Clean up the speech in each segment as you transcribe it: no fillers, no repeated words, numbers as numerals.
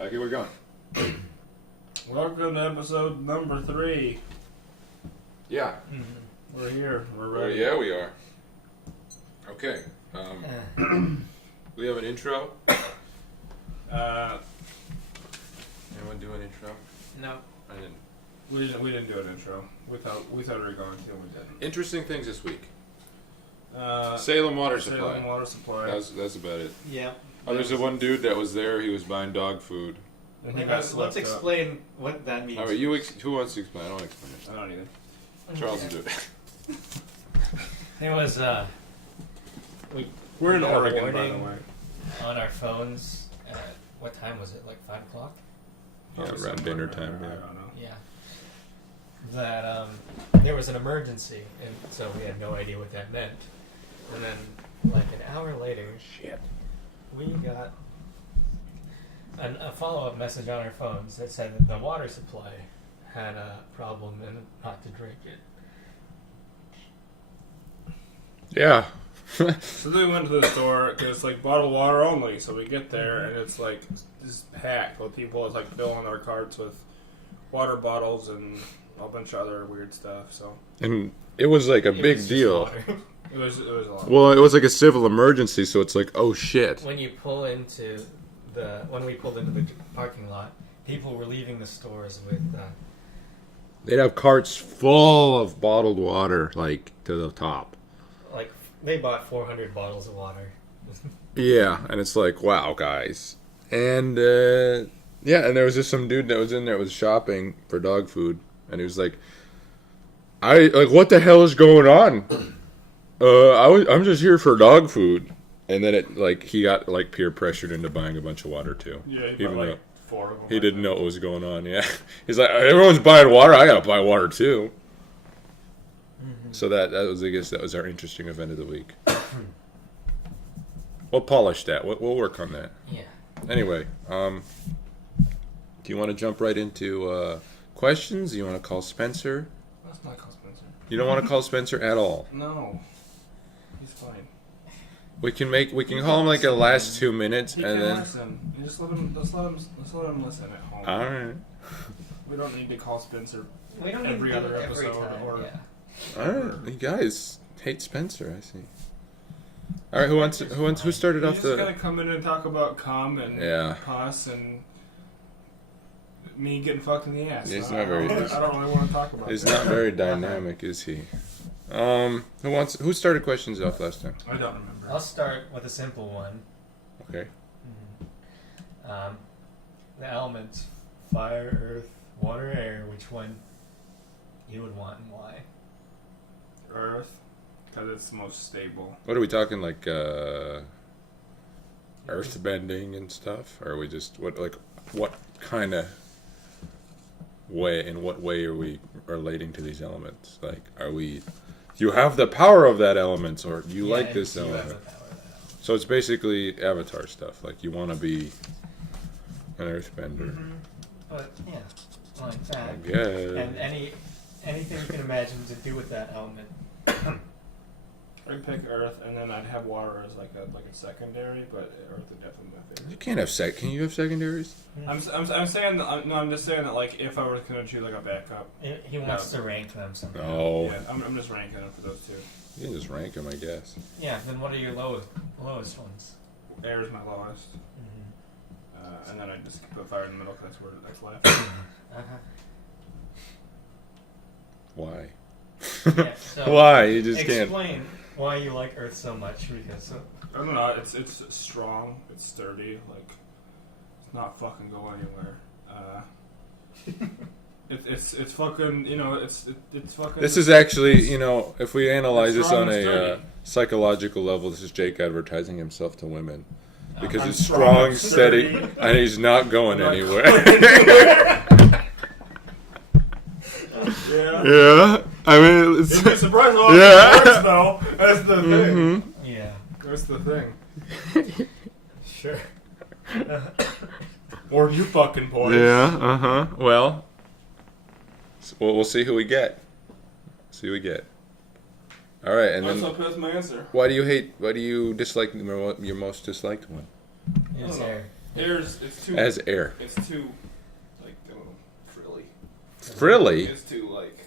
Okay, we're going. Welcome to episode number 3. Yeah. We're here. We're ready. Yeah, we are. Okay. We have an intro. Anyone do an intro? No. I didn't. We didn't do an intro. We thought we were going to. We didn't. Interesting things this week. Salem Water Supply. Salem Water Supply. That's about it. Yeah. Oh, there's the one dude that was there. He was buying dog food. And he got Let's swept up. explain what that means. All right, who wants to explain? I don't explain it. I don't either. Charles will do it. It was We're in got a Oregon, by the warning way. on our phones at, what time was it? Like 5 o'clock? Yeah, around dinner time. I Yeah. don't know. Yeah. That there was an emergency, and so we had no idea what that meant. And then, like an hour later, we got a follow-up message on our phones that said that the water supply had a problem and not to drink it. Yeah. So then we went to the store because it's like bottled water only. So we get there and it's like just packed with people. It's like filling their carts with water bottles and a bunch of other weird stuff. So And it was like a It big was just deal. water. it was a lot. Well, it was like a civil emergency, so it's like, oh shit. When we pulled into the parking lot, people were leaving the stores with They'd have carts full of bottled water, like, to the top. like they bought 400 bottles of water. Yeah, and it's like, wow, guys. And, yeah, and there was just some dude that was in there was shopping for dog food, and he was like, what the hell is going on? I'm just here for dog food. And then he got, like, peer pressured into buying a bunch of water, too. Yeah, he Even bought though like 4 of them. he didn't know what was going on, yeah. He's like, everyone's buying water, I gotta buy water, too. So that was, I guess, that was our interesting event of the week. We'll polish that. We'll work on that. Yeah. Anyway, do you want to jump right into questions? Do you want to call Spencer? That's not called Spencer. You don't want to call Spencer at all. No, he's fine. We can call him like the last 2 minutes, He and can then. listen. You just let him listen at home. All right. We don't need to call Spencer. We don't Every need to do other it every episode, time. or- Yeah. All right. You guys hate Spencer. I see. All right. Who started He's off just the? gonna come in and talk about cum and Yeah. pus and me getting fucked in the ass. He's I not very- don't really want to talk about. He's that. not very dynamic, is he? Who started questions off last time? I don't remember. I'll start with a simple one. Okay. The elements: fire, earth, water, air. Which one you would want and why? Earth, because it's the most stable. What are we talking, like earth bending and stuff? Or are we just what kind of way, in what way are we relating to these elements? Like, you have the power of that element, or do you like this you have element? the power of that element. So it's basically Avatar stuff. Like, you want to be an earthbender. But yeah, like that. I guess. And anything you can imagine to do with that element. I'd pick Earth, and then I'd have water as like a secondary, but Earth would definitely be my You favorite. can't have Can you have secondaries? I'm saying that, no, I'm just saying that like if I were gonna choose like a backup. He wants to rank them somehow. No. Yeah, I'm just ranking them for those two. You can just rank them, I guess. Yeah. Then what are your lowest ones? Air is my lowest, and then I just put fire in the middle because that's where that's left. Why? Yeah, so Why? You just can't. explain why you like Earth so much, because I don't know. It's strong. It's sturdy. Like it's not fucking go anywhere. It's fucking. You know. It's fucking. This is actually, if we analyze It's this on strong and a sturdy. psychological level, this is Jake advertising himself to women. Because I'm it's strong strong, and steady, sturdy. and he's not going I'm not anywhere. Yeah. Yeah, I mean, it's, You'd be surprised how Yeah. it works, though. That's the thing. Mhm. yeah, That's the thing. sure. Or you fucking boys. Yeah, Well, we'll see who we get. All right, and then That's my answer. why do you dislike your most disliked one? It's Oh. air. It's too. as air. It's too, like, I don't know, frilly. Frilly. It's too, like,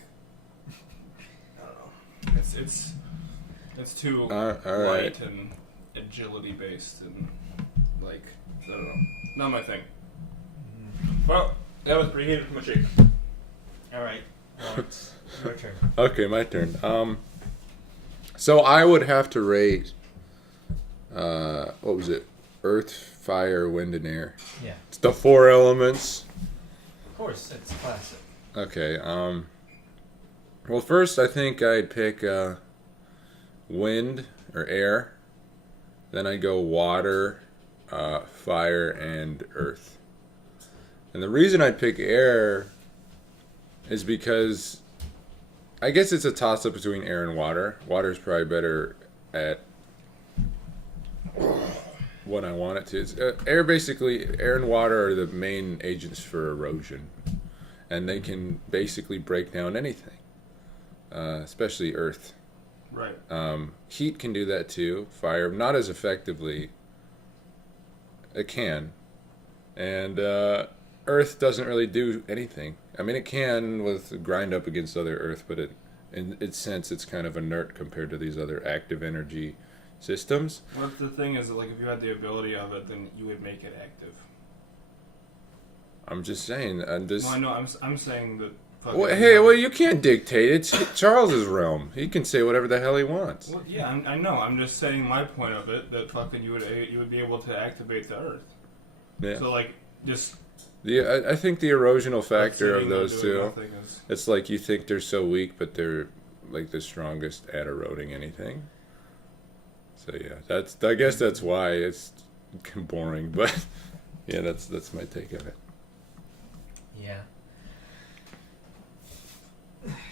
I don't know. It's too All light right. and agility based and, like, I don't know. Not my thing. Well, that was preheated from a shake. All right. Well, it's your turn. Okay, my turn. So I would have to rate. What was it? Earth, fire, wind, and air. Yeah. It's the 4 elements. Of course, it's classic. Okay. Well, first I think I'd pick wind or air. Then I'd go water, fire, and earth. And the reason I'd pick air is because I guess it's a toss-up between air and water. Water is probably better at what I want it to. It's, air and water are the main agents for erosion. And they can basically break down anything, especially earth. Right. Heat can do that too. Fire, not as effectively. It can. And earth doesn't really do anything. I mean, it can with grind up against other earth, but in its sense, it's kind of inert compared to these other active energy systems. Well, the thing is that, like, if you had the ability of it, then you would make it active. I'm just saying. I'm just. Well, I know. I'm saying that. Well, you can't dictate. It's Charles's realm. He can say whatever the hell he wants. Well, yeah, I know. I'm just saying my point of it. That fucking you would be able to activate the Earth. Yeah. So, like, just. I think the erosional factor of those two. Is... It's like you think they're so weak, but they're like the strongest at eroding anything. So yeah, I guess that's why it's boring. But yeah, that's my take of it. Yeah.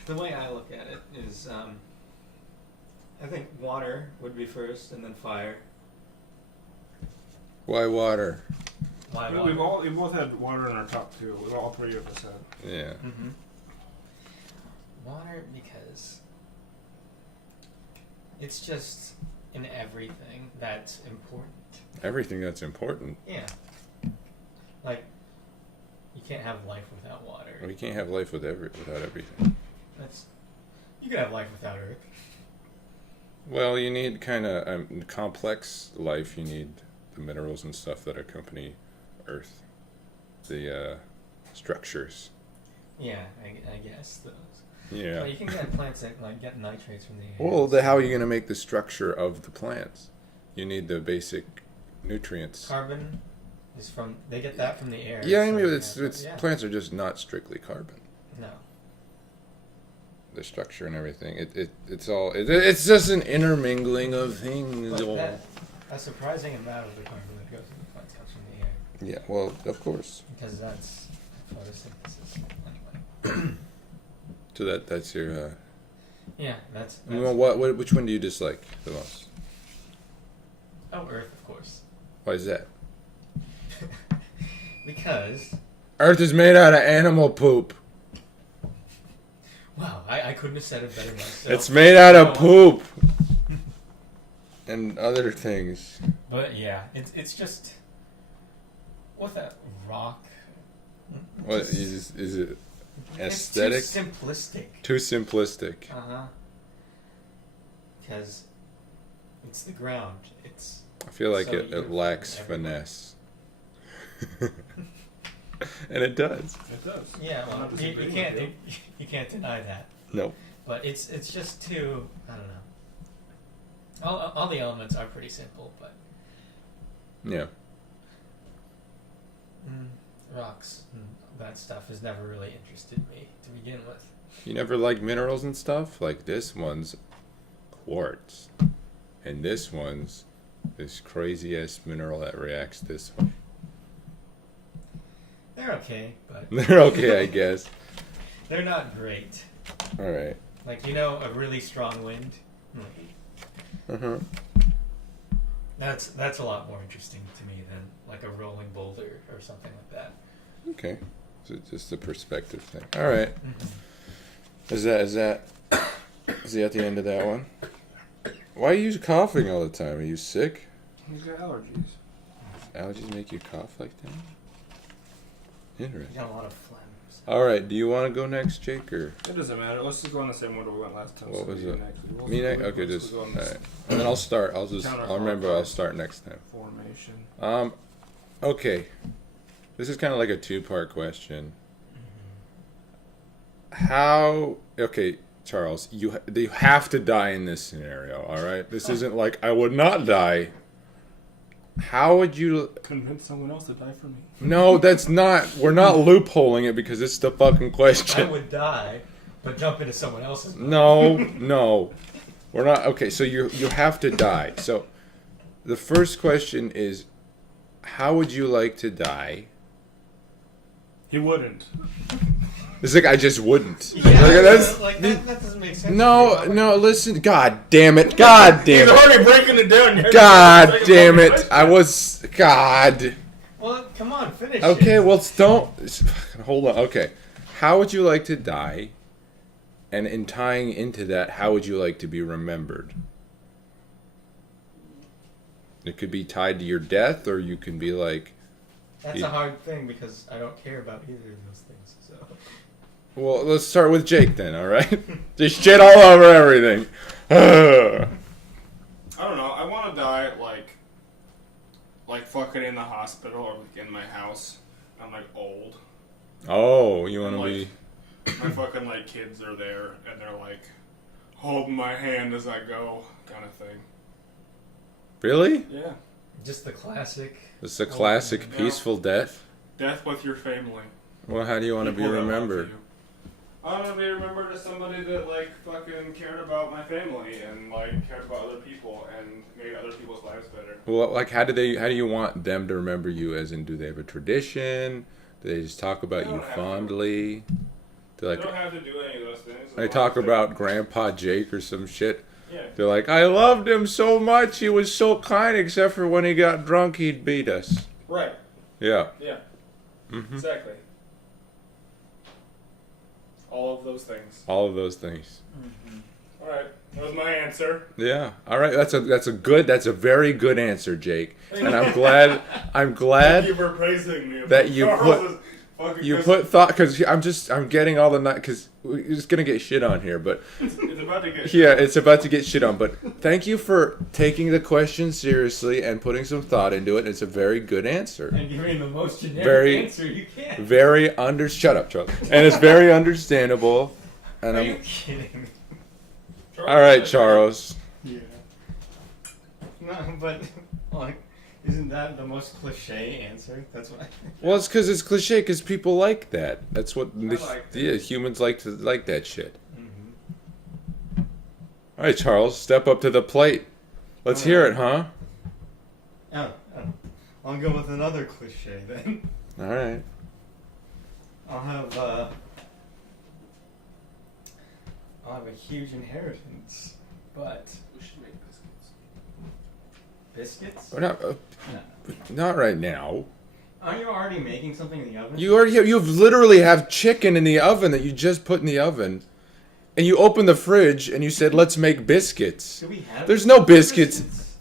The way I look at it is, I think water would be first, and then fire. Why water? Why We water? both had water in our top two. All three of us had. Yeah. Mm-hmm. Water because it's just in everything that's important. Everything that's important. Yeah. Like, you can't have life without water. Well, you can't have life without everything. You can have life without Earth. Well, you need kind of complex life. You need the minerals and stuff that accompany Earth. The structures. Yeah, I guess those. Yeah. Well, you can get plants that like get nitrates from the air. Well, how are you going to make the structure of the plants? You need the basic nutrients. Carbon is from. They get that from the air. Yeah, I so mean, yeah. plants are just not strictly carbon. No. The structure and everything. It's just an intermingling of things. But a surprising amount of the carbon that goes in the plants comes from the air. Yeah, well, of course. Because that's photosynthesis anyway. So that's your. Yeah, that's Well, which one do you dislike the most? Oh, Earth, of course. Why is that? Because. Earth is made out of animal poop. Wow, I couldn't have said it better myself. It's made out of poop. And other things. But yeah, it's just. What that rock. What is it? Aesthetic? It's too simplistic. Too simplistic. Because it's the ground. I feel like so it lacks finesse. And it does. It does. Yeah, well, you can't deny that. No. But it's just too, I don't know. All the elements are pretty simple, but Yeah. Rocks and that stuff has never really interested me to begin with. You never like minerals and stuff? Like this one's quartz. And this one's this crazy ass mineral that reacts this way. They're okay, but They're okay, I guess. they're not great. Alright. Like, a really strong wind. Uh-huh. That's a lot more interesting to me than like a rolling boulder or something like that. Okay. So it's just a perspective thing. Alright. Mm-hmm. Is he at the end of that one? Why are you coughing all the time? Are you sick? He's got allergies. allergies make you cough like that? You Interesting. got a lot of phlegm. All right, do you want to go next, Jake, or It doesn't matter. Let's just go on the same order we went last time. what was you it? next. Me next? Okay, Let's just go all on this right, and then I'll start. I'll remember. I'll start next time. formation. Okay, this is kind of like a two-part question. How? Okay, Charles, you have to die in this scenario. All right, this isn't like I would not die. How would you Convince someone else to die for me. No, that's not. We're not loopholing it because it's the fucking I question. would die, but jump into someone else's. No. We're not. Okay, so you have to die. So the first question is, how would you like to die? He wouldn't. It's like I just wouldn't. Yeah, that doesn't make sense. No, listen. God damn it. God damn He's it. already breaking it down. God damn it. I was. God. Well, come on, finish. Okay, it. well, don't. Hold on. Okay. How would you like to die? And in tying into that, how would you like to be remembered? It could be tied to your death, or you can be like. That's a hard thing because I don't care about either of those things. So. Well, let's start with Jake then, alright? Just shit all over everything. I don't know. I want to die like fucking in the hospital or like in my house. I'm like old. Oh, you want to Like, be. my fucking like kids are there and they're like holding my hand as I go, kind of thing. Really? Yeah. Just the classic. It's a classic Yeah. peaceful death. Death with your family. Well, how do you want to be People that love remembered? you. I want to be remembered as somebody that like fucking cared about my family and like cared about other people and made other people's lives better. Well, like, how do you want them to remember you? As in, do they have a tradition? Do they just talk about They you don't have fondly? Do You like don't have to do any of those things. they talk about Grandpa Jake or some shit? Yeah. They're like, I loved him so much. He was so kind, except for when he got drunk, he'd beat us. Right. Yeah. Yeah. Mm-hmm. Exactly. All of those things. All of those things. All right. That was my answer. Yeah. All right. That's a very good answer, Jake. And I'm glad. Thank you for praising me. that you Charles put- is You fucking- put thought because I'm getting all the night because we're just gonna get shit on here, but It's about to get. yeah, it's about to get shit on. But thank you for taking the question seriously and putting some thought into it. It's a very good answer. And giving the most generic Very- answer you can. Shut up, Charles. And it's very understandable. And Are you I'm kidding? all right, Charles. Yeah. No, but like, isn't that the most cliche answer? That's what. Well, it's because it's cliche because people like that. That's what like that. humans like to like that shit. Mm-hmm. All right, Charles, step up to the plate. Let's hear it, huh? Oh, I'll go with another cliche then. All right. I'll have a huge inheritance, but We should make biscuits. biscuits? We're not No. not right now. Aren't you already making something in the oven? You've literally have chicken in the oven that you just put in the oven, and you open the fridge and you said, "Let's make biscuits." Do we have? There's no biscuits.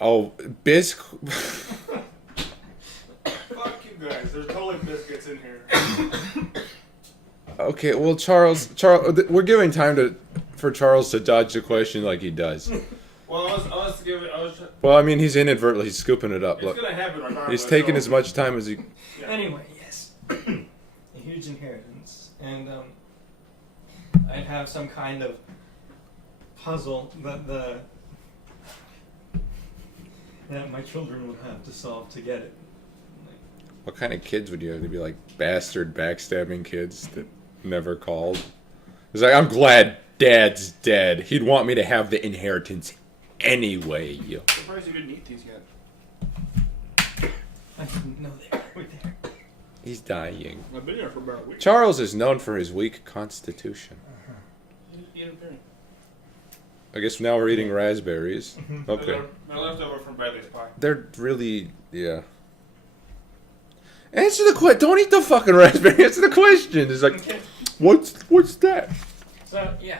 Oh, Fuck you guys. There's totally biscuits in here. Okay, well, Charles, we're giving time for Charles to dodge the question like he does. Well, I was giving. Well, I mean, he's inadvertently scooping it up. It's Look, gonna happen regardless. he's taking so- as much time as he. Yeah. Anyway, yes, a huge inheritance, and I'd have some kind of puzzle that my children would have to solve to get it. What kind of kids would you have to be like bastard backstabbing kids that never called? It's like, I'm glad Dad's dead. He'd want me to have the inheritance anyway. I'm surprised you didn't eat these yet. I didn't know they were there. He's dying. I've been here for about a week. Charles is known for his weak constitution. Eat a berry. I guess now we're eating raspberries. Okay. My leftover from Bradley's pie. They're really, yeah. Answer the question. Don't eat the fucking raspberry. Answer the question. It's like, Okay. what's that? So yeah,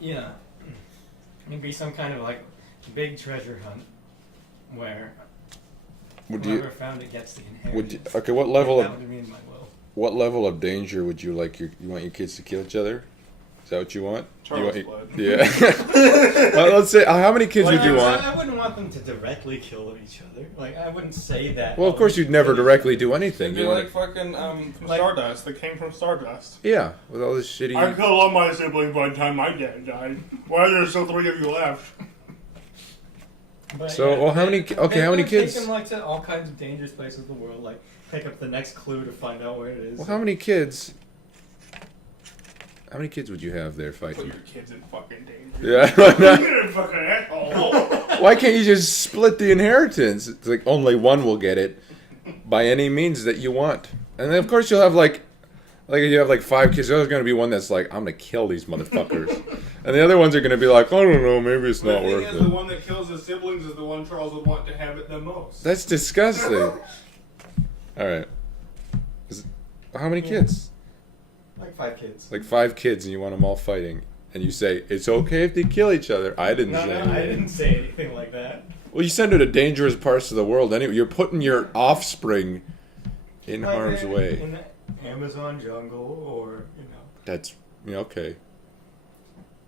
yeah, it'd be some kind of like big treasure hunt, where Would whoever you? found it gets the Would you? inheritance. Okay, what level That of would be in my will. what level of danger would you like you want your kids to kill each other? Is that what you want? Charles you blood. Yeah. Well, let's say how many kids would you want? I wouldn't want them to directly kill each other. Like, I wouldn't say that. Well, of course you'd never directly do anything. It'd be You like want fucking from Like- Stardust. They came from Stardust. yeah, with all this I shitty. killed all my siblings by the time my dad died. Why are there still 3 of you left? But, So, well, how many? Okay, how many kids? Take them like to all kinds of dangerous places of the world. Like, pick up the next clue to find out where it is. Well, how many kids? How many kids would you have there Put fighting? your kids in fucking danger. Yeah. You're a fucking asshole. Why can't you just split the inheritance? It's like only one will get it by any means that you want. And then of course you'll have like if you have like 5 kids, there's going to be one that's like, I'm going to kill these motherfuckers. And the other ones are going to be like, I don't know, maybe it's The not thing worth is, the it. one that kills his siblings is the one Charles would want to have it the most. That's disgusting. All right. How many kids? Like 5 kids. Like 5 kids and you want them all fighting. And you say, it's okay if they kill each other. I didn't No, say no, I didn't say anything like that. Well, you send her to dangerous parts of the world anyway. You're putting your offspring in Like harm's way. In the Amazon jungle, or That's okay.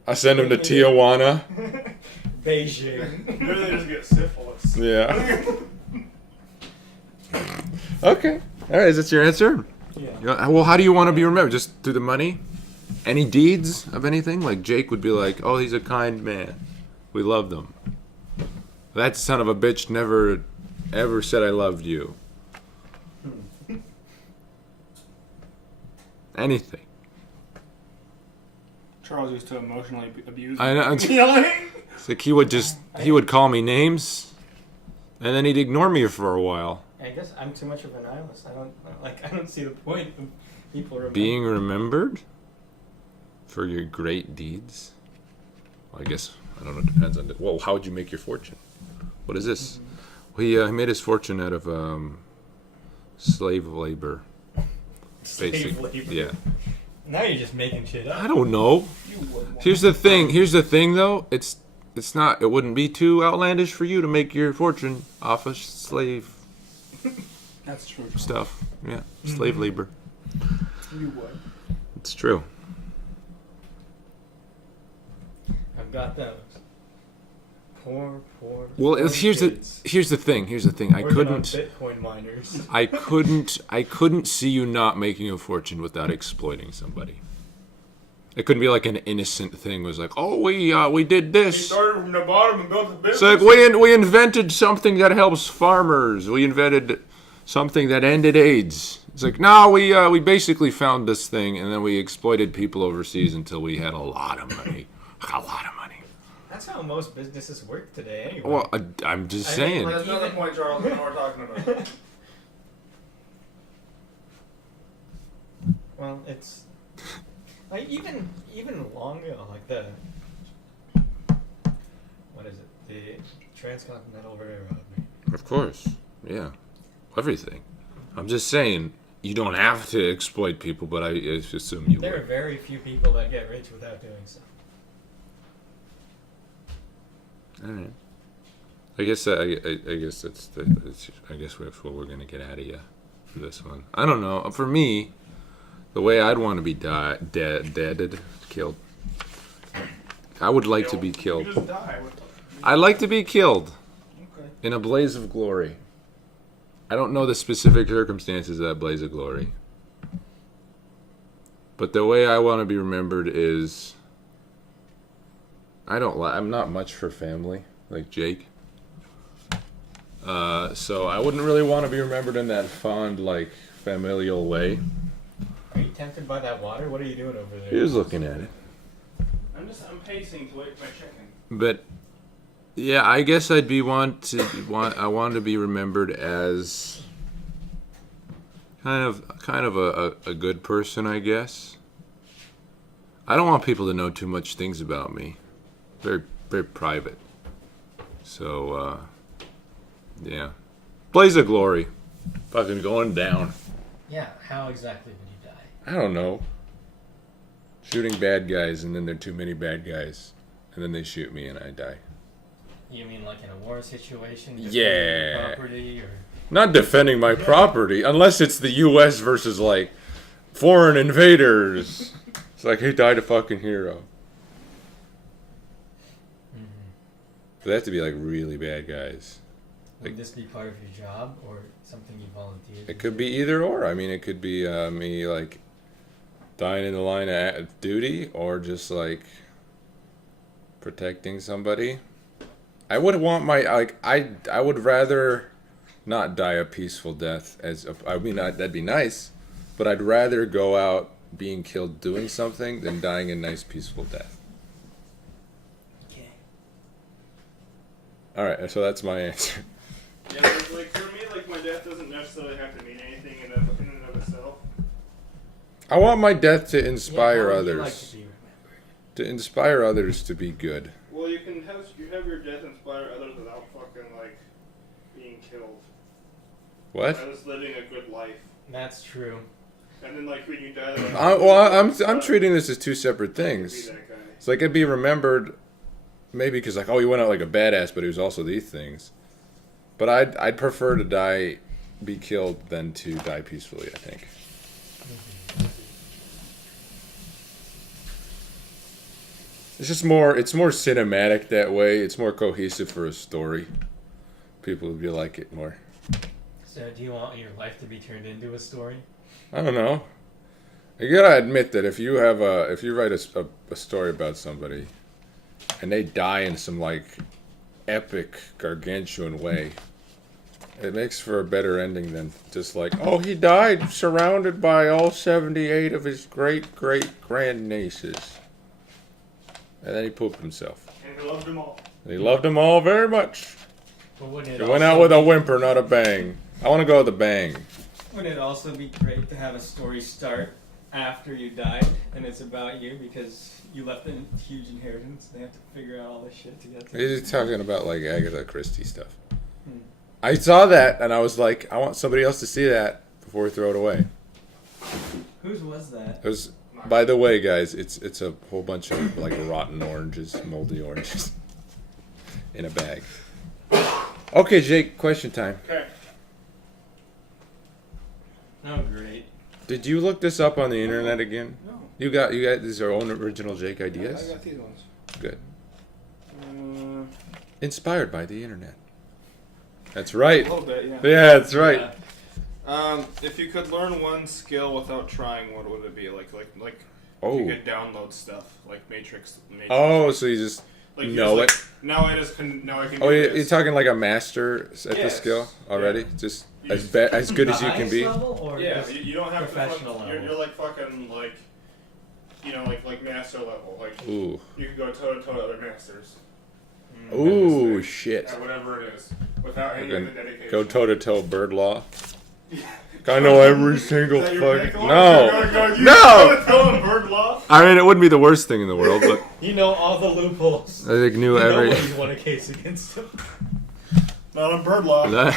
I send him to Tijuana. Beijing. Maybe they just get syphilis. Yeah. Okay. All right. Is that your answer? Yeah. Well, how do you want to be remembered? Just through the money? Any deeds of anything? Like Jake would be like, "Oh, he's a kind man. We loved him." That son of a bitch never, ever said I loved you. Anything. Charles used to emotionally abuse I know. Yelling. It's like he would call me names, and then he'd ignore me for a while. I guess I'm too much of a nihilist. I don't see the point of people remembering. Being remembered for your great deeds. Well, I guess I don't know. It depends on well, how would you make your fortune? What is this? Well, he made his fortune out of slave labor. Slave labor. Yeah. Now you're just making shit up. I don't know. You would want Here's the thing. Here's the thing, though. It's not. It wouldn't be too outlandish for you to make your fortune off of slave That's true. Charles. stuff. Yeah, slave labor. You would. It's true. I've got those. Poor. Well, poor here's kids the thing. Here's the thing. I working on couldn't. Bitcoin miners. I couldn't see you not making a fortune without exploiting somebody. It couldn't be like an innocent thing. It was like, oh, we did He this. started from the bottom and built a business. It's like we invented something that helps farmers. We invented something that ended AIDS. It's like, no, we basically found this thing and then we exploited people overseas until we had a lot of money. A lot of money. That's how most businesses work today, anyway. Well, I'm just I mean, saying. like- That's another point, Charles. I know what we're talking about. Well, it's like even long ago, like the what is it? The transcontinental railroad. Of course. Yeah. Everything. I'm just saying, you don't have to exploit people, but I assume you There are would. very few people that get rich without doing so. All right. I guess I guess I guess that's what we're gonna get out of you for this one. I don't know. For me, the way I'd want to be deaded, killed. I would like to be You killed. just die. I'd like to be killed Okay. in a blaze of glory. I don't know the specific circumstances of that blaze of glory. But the way I want to be remembered is I'm not much for family, like Jake. So I wouldn't really want to be remembered in that fond, like, familial way. Are you tempted by that water? What are you doing over there? He was looking at it. I'm pacing to wait for my chicken. But yeah, I guess I wanted to be remembered as kind of a good person, I guess. I don't want people to know too much things about me. Very, very private. So yeah. Blaze of glory. Fucking going down. Yeah, how exactly would you die? I don't know. Shooting bad guys, and then there are too many bad guys, and then they shoot me, and I die. You mean like in a war situation? Yeah. Property or... Not defending my property, unless it's the U.S. versus, like, foreign invaders. It's like, he died a fucking hero. They have to be, like, really bad guys. Would this be part of your job or something you volunteered? It could be either or. I mean, it could be me, like, dying in the line of duty or just, like, protecting somebody. I would want my, like, I would rather not die a peaceful death. That'd be nice, but I'd rather go out being killed doing something than dying a nice peaceful death. Okay. All right, so that's my answer. Yeah, like for me, like my death doesn't necessarily have to mean anything in and of itself. I want my death to inspire how would you others. like to be remembered? To inspire others to be good. Well, you have your death inspire others without fucking like being killed. What? I was living a good life, That's true. and then like when you die, like, I'm treating this as two separate things. Be that guy. It's like it'd be remembered, maybe because like, oh, he went out like a badass, but he was also these things. But I'd prefer to be killed than to die peacefully, I think. It's more cinematic that way. It's more cohesive for a story. People would like it more. So do you want your life to be turned into a story? I don't know. You gotta admit that if you write a story about somebody, and they die in some like epic, gargantuan way, it makes for a better ending than just like, oh, he died surrounded by all 78 of his great-great-grandnieces. And then he pooped himself. And he loved them all. And he loved them all very much. But wouldn't He it went out with a whimper, not a bang. I want to go with a bang. Wouldn't it also be great to have a story start after you died and it's about you because you left a huge inheritance? They have to figure out all this shit together. He's talking about like Agatha Christie stuff. I saw that and I was like, I want somebody else to see that before we throw it away. Whose was that? It was, by the way, guys, it's a whole bunch of like rotten oranges, moldy oranges, in a bag. Okay, Jake, question time. Okay. Oh, great. Did you look this up on the internet again? No. You got these are own original Jake ideas? I got these ones. Good. Inspired by the internet. That's right. A little bit, yeah. Yeah, that's right. Yeah. If you could learn one skill without trying, what would it be? Like Oh. you could download stuff like Matrix. Oh, so you just like know it. Now I can. Oh, do you're this. talking like a master at the Yes. skill already? Yeah. Just You as just- as good as you can Highest be? level or Yeah, just you don't have professional to. level? You're like fucking like, like master level. Like Ooh. you can go toe to toe to other masters. Ooh, shit. At whatever it is, without any Go- of the dedication. Go toe to toe bird law. I know every single Is that your fucking. pick one? No! You're gonna go use No! toe to toe in bird law? I mean, it wouldn't be the worst thing in the world, but You know all the loopholes. I think knew every. Nobody's won a case against him. Not on bird law.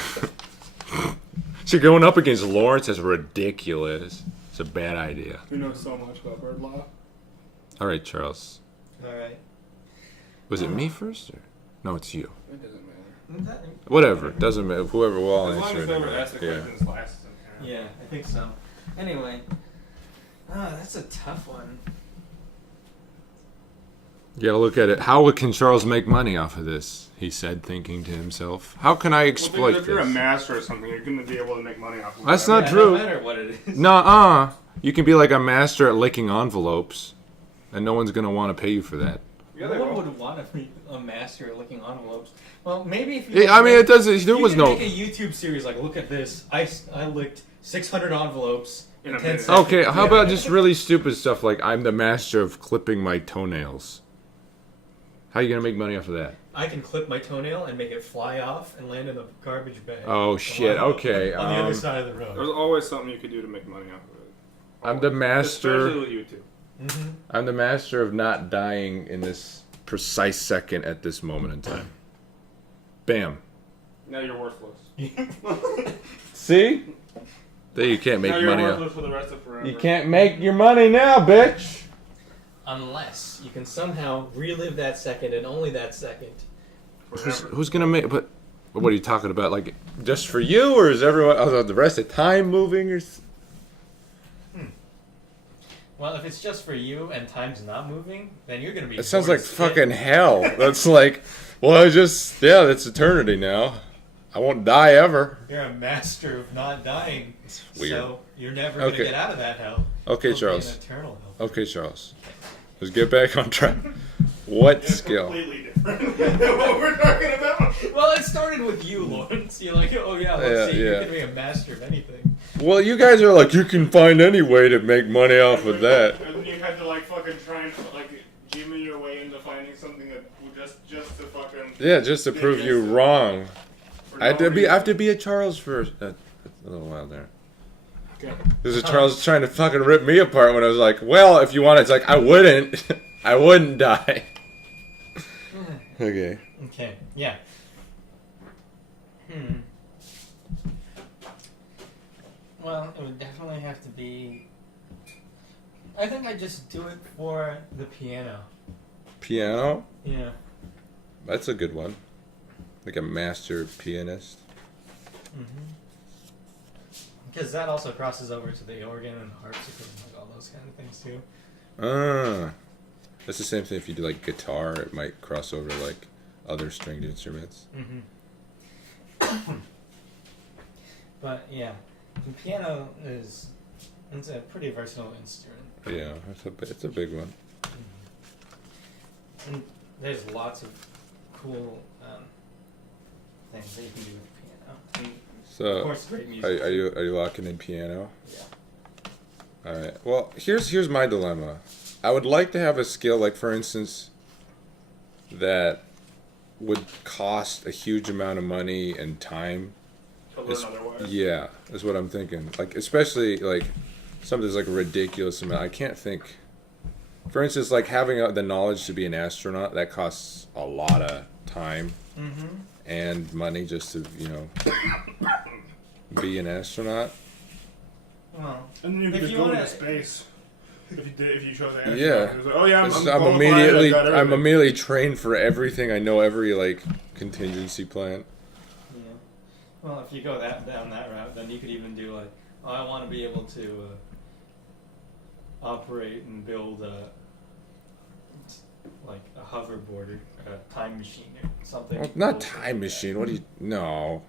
So going up against Lawrence is ridiculous. It's a bad idea. Who knows so much about bird law? All right, Charles. Alright. Was it me first or? No, it's you. It doesn't matter. Whatever. Doesn't matter. Whoever will all As long answer as it. whoever asks the Yeah. questions last. Yeah, I think so. Anyway. That's a tough one. You gotta look at it. How can Charles make money off of this? He said, thinking to himself. How can I exploit if you're a this? master or something, you're going to be able to make money off of it. That's not Yeah, true. No matter what it is. Nuh-uh. You can be like a master at licking envelopes, and no one's gonna want to pay you for that. Yeah, they no one will. would want to be a master at licking envelopes. Well, maybe if you. Yeah, I mean, it doesn't. There you was could no. make a YouTube series like, look at this. I licked 600 envelopes In in a 10 minute. seconds. Okay, how Yeah. about just really stupid stuff like I'm the master of clipping my toenails? How are you gonna make money off of that? I can clip my toenail and make it fly off and land in a garbage bag. Oh shit. On- Okay. On the other side of the road. There's always something you could do to make money off of it. I'm the master. Especially with YouTube. Mm-hmm. I'm the master of not dying in this precise second at this moment in time. Bam. Now you're worthless. See? There you can't make now you're money. worthless for the rest of forever. You can't make your money now, bitch. Unless you can somehow relive that second and only that second Who's gonna make? But what are you talking about? Like just for you, or is everyone? Oh, the rest of the time moving? Or Well, if it's just for you and time's not moving, then you're gonna be. it sounds bored like as shit. fucking hell. That's like, well, that's eternity now. I won't die ever. You're a master of not dying. It's weird. So you're never gonna Okay. get out of that hell. Okay, You'll be Charles. an eternal hell. Okay, Charles. Let's get back on track. What It's skill? completely different than what we're talking about. Well, it started with you, Lawrence. You're like, oh yeah, let's see. Yeah. You're gonna be a master of anything. Well, you guys are like, you can find any way to make money off of that. And then you had to like fucking try and like jimmy your way into finding something that just to fucking. Yeah, just to prove you wrong. for I have no to be. I have reason. to be a Charles for a little while there. Okay. This is Charles trying to fucking rip me apart when I was like, well, if you want, it's like I wouldn't, I wouldn't die. Okay. Okay. Yeah. Well, it would definitely have to be. I think I'd just do it for the piano. Piano. Yeah. That's a good one. Like a master pianist. Because that also crosses over to the organ and the harpsichord and like all those kind of things too. That's the same thing if you do like guitar. It might cross over like other stringed instruments. But yeah, the piano it's a pretty versatile instrument. Yeah, it's a big one. And there's lots of cool things that you can do with the piano. And of So, course, great music. are you locking in piano? Yeah. All right. Well, here's my dilemma. I would like to have a skill, like for instance, that would cost a huge amount of money and time. To learn otherwise. Yeah, is what I'm thinking. Like especially like something that's like a ridiculous amount. I can't think. For instance, like having the knowledge to be an astronaut, that costs a lot of time and money just to be an astronaut. Well, And then you If could you go wanna- into space. If you chose that. Yeah. It was like, oh yeah, I'm I'm qualified, immediately I got I'm everything. immediately trained for everything. I know every like contingency plan. yeah. Well, if you go down that route, then you could even do like, oh, I want to be able to operate and build like a hoverboard or a time machine or something. Well, not cool time like machine. that. What do you? No.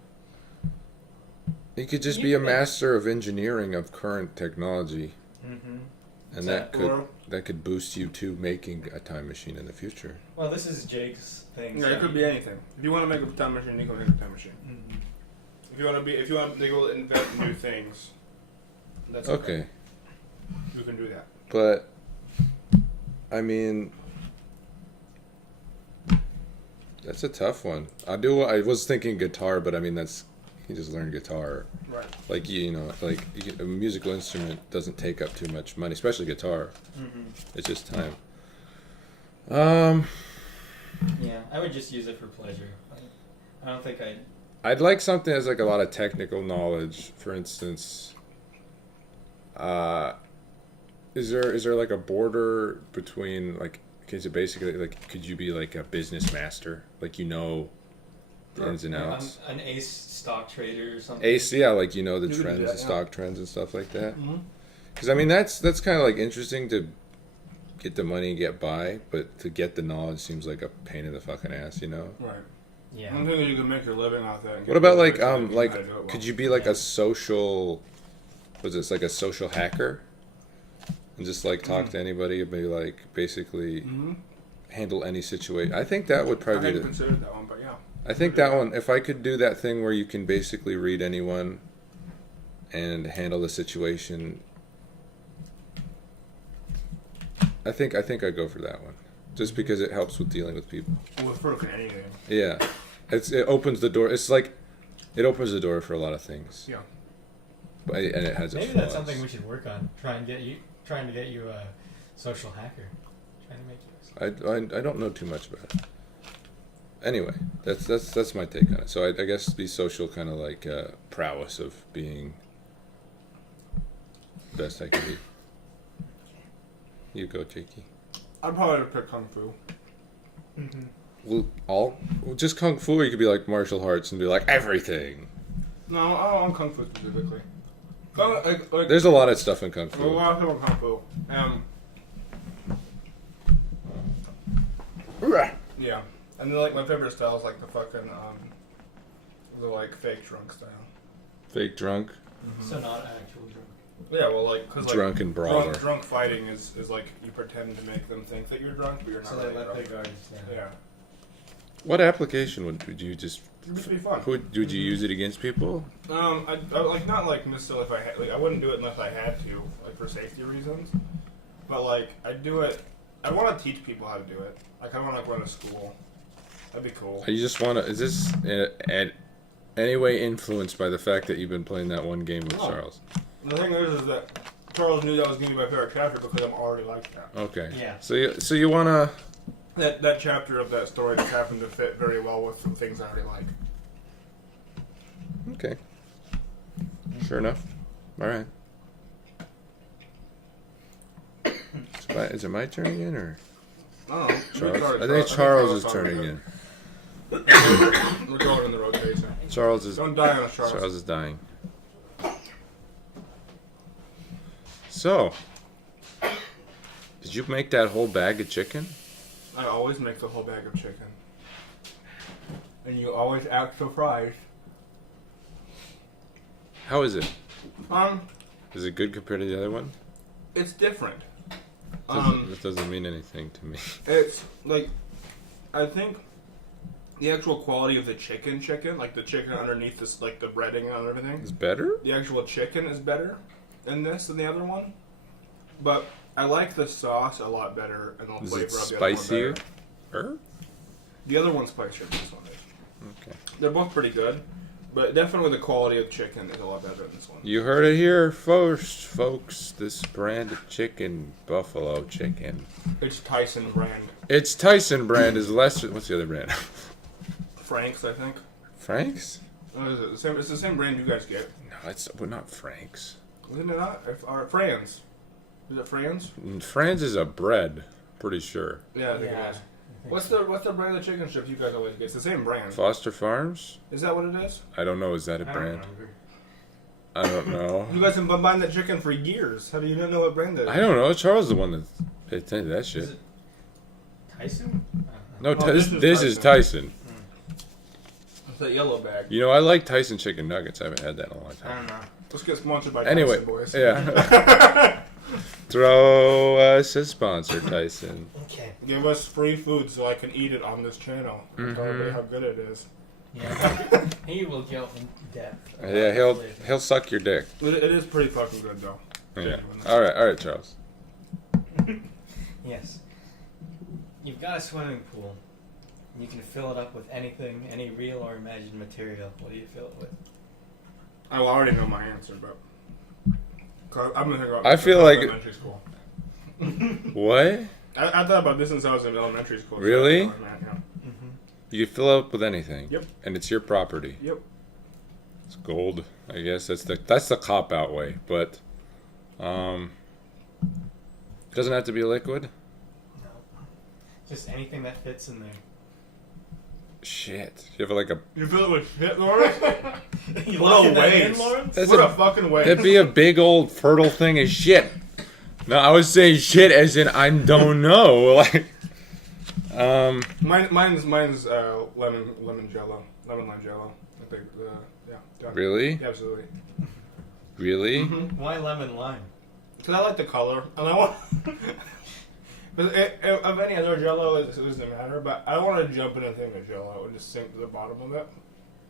You could just You be a could- master of engineering of current technology, Mhm. and So- that could boost you to making a time machine in the future. Well, this is Jake's thing. Yeah, so it could be anything. If you want to make a time machine, you can make a time machine. Mhm. If you want to go invent new things, that's Okay, You can do that. but I mean, that's a tough one. I was thinking guitar, but I mean you just learn guitar. Right. Like a musical instrument doesn't take up too much money, especially guitar. Mhm. It's just time. Yeah, I would just use it for pleasure. I don't think I'd like something that has like a lot of technical knowledge. For instance, is there like a border between like? Okay, so basically, like, could you be like a business master? Like the ins and outs. an ace stock trader or something. Ace, yeah, like the You could do trends, that, the yeah. stock trends and stuff like that. Mm-hmm. Because I mean, that's kind of like interesting to get the money and get by, but to get the knowledge seems like a pain in the fucking ass, Right. Yeah. I'm thinking you can make your living off that. And What get about rich like and you know how to do it well. could you be like Yeah. a social? Was this like a social hacker? And just like talk to anybody and be like basically Mm-hmm. handle any situation. I think that would I probably be hadn't considered that one, but yeah. I think that one, if I could do that thing where you can basically read anyone and handle the situation, I think I'd go for that one. Just because it helps with dealing with people. With proof anything. Yeah. It opens the door. It's like it opens the door for a lot of things. Yeah. But and it has its Maybe that's flaws. something we should work on. Trying to get you a social hacker. Trying to make you. I don't know too much about it. Anyway, that's my take on it. So I guess be social, kind of like prowess of being the best I can be. You go, Jakey. I'd probably pick Kung Fu. Mm-hmm. just kung fu. Or you could be like martial arts and be like everything. No, I don't want kung fu specifically. Like, There's a lot of stuff in kung a fu. lot of people in kung fu. Yeah, and then like my favorite style is like the fucking the like fake drunk style. Fake drunk, So not actual drunk. Yeah, well, like because like drunken brawler. drunk fighting is like you pretend to make them think that you're drunk, but you're not So really they let their drunk. guards down. Yeah, What application would you just? it'd just be fun. Would you use it against people? I like not like necessarily if I had like I wouldn't do it unless I had to like for safety reasons, but like I do it. I want to teach people how to do it. Like I want to like run a school. That'd be cool. You just want to? Is this in any way influenced by the fact that you've been playing that one game with No. Charles? The thing is that Charles knew that was going to be my favorite chapter because I'm already like that. Okay. Yeah. So you want to? That chapter of that story just happened to fit very well with some things I already like. Okay. Sure enough. All right. Is it my turn again, or I don't know. Charles? I think Charles is turning again. We're going in the rotation. Charles is Don't die on us, Charles. Charles is dying. So, did you make that whole bag of chicken? I always make the whole bag of chicken. And you always act surprised. How is it? Um, Is it good compared to the other one? it's different. This doesn't mean anything to me. It's like, I think the actual quality of the chicken, like the chicken underneath this, like the breading and everything, It's better? the actual chicken is better in this than the other one. But I like the sauce a lot better and the Is flavor it of the other one spicier? better. The other one's spicier than this one is. Okay. They're both pretty good, but definitely the quality of chicken is a lot better than this one. You heard it here first, folks. This brand of chicken, buffalo chicken. It's Tyson brand. It's Tyson brand is less. What's the other brand? Frank's, I think. Frank's? What is it? It's the same brand you guys get. No, it's not Frank's. Isn't it not? Or Fran's. Is it Fran's? Fran's is a bread, pretty sure. Yeah, I think it is. What's the brand of chicken strips you guys always get? It's the same brand. Foster Farms? Is that what it is? I don't know. Is that a I don't brand? remember. I don't know. You guys have been buying that chicken for years. How do you not know what brand that is? I don't know. Charles is the one that paid attention to that Is shit. it Tyson? No, Oh, this is Tyson. It's that yellow bag. You know, I like Tyson chicken nuggets. I haven't had that in a long I time. don't know. Let's get sponsored by Anyway, Tyson, boys. yeah. Throw us a sponsor, Tyson. Okay. Give us free food so I can eat it on this channel. Mhm. Tell everybody how good it is. Yeah. He will go in depth. about Yeah, the flavor. he'll suck your dick. It is pretty fucking good though. Yeah. Genuinely. All right, Charles. Yes. You've got a swimming pool. You can fill it up with anything, any real or imagined material. What do you fill it with? I already know my answer, but 'cause I'm gonna think about. I this feel in like- elementary school. What? I thought about this since I was in elementary school. so Really? I know that, yeah. You can fill it up with anything. Yep. And it's your property. Yep. It's gold. I guess that's the cop out way, but it doesn't have to be a liquid. No. Just anything that fits in there. Shit. You have like a. You fill it with shit, Lawrence? You What a locking that in, waste. Lawrence? That's What a- a fucking waste. That'd be a big old fertile thing of shit. No, I was saying shit as in I don't know. Like, Mine's lemon jello, lemon lime jello. I think yeah. Done. Really? Yeah, absolutely. Really? Mm-hmm. Why lemon lime? Because I like the color, and I want. But of any other jello, it doesn't matter. But I don't want to jump in a thing of jello and just sink to the bottom of it.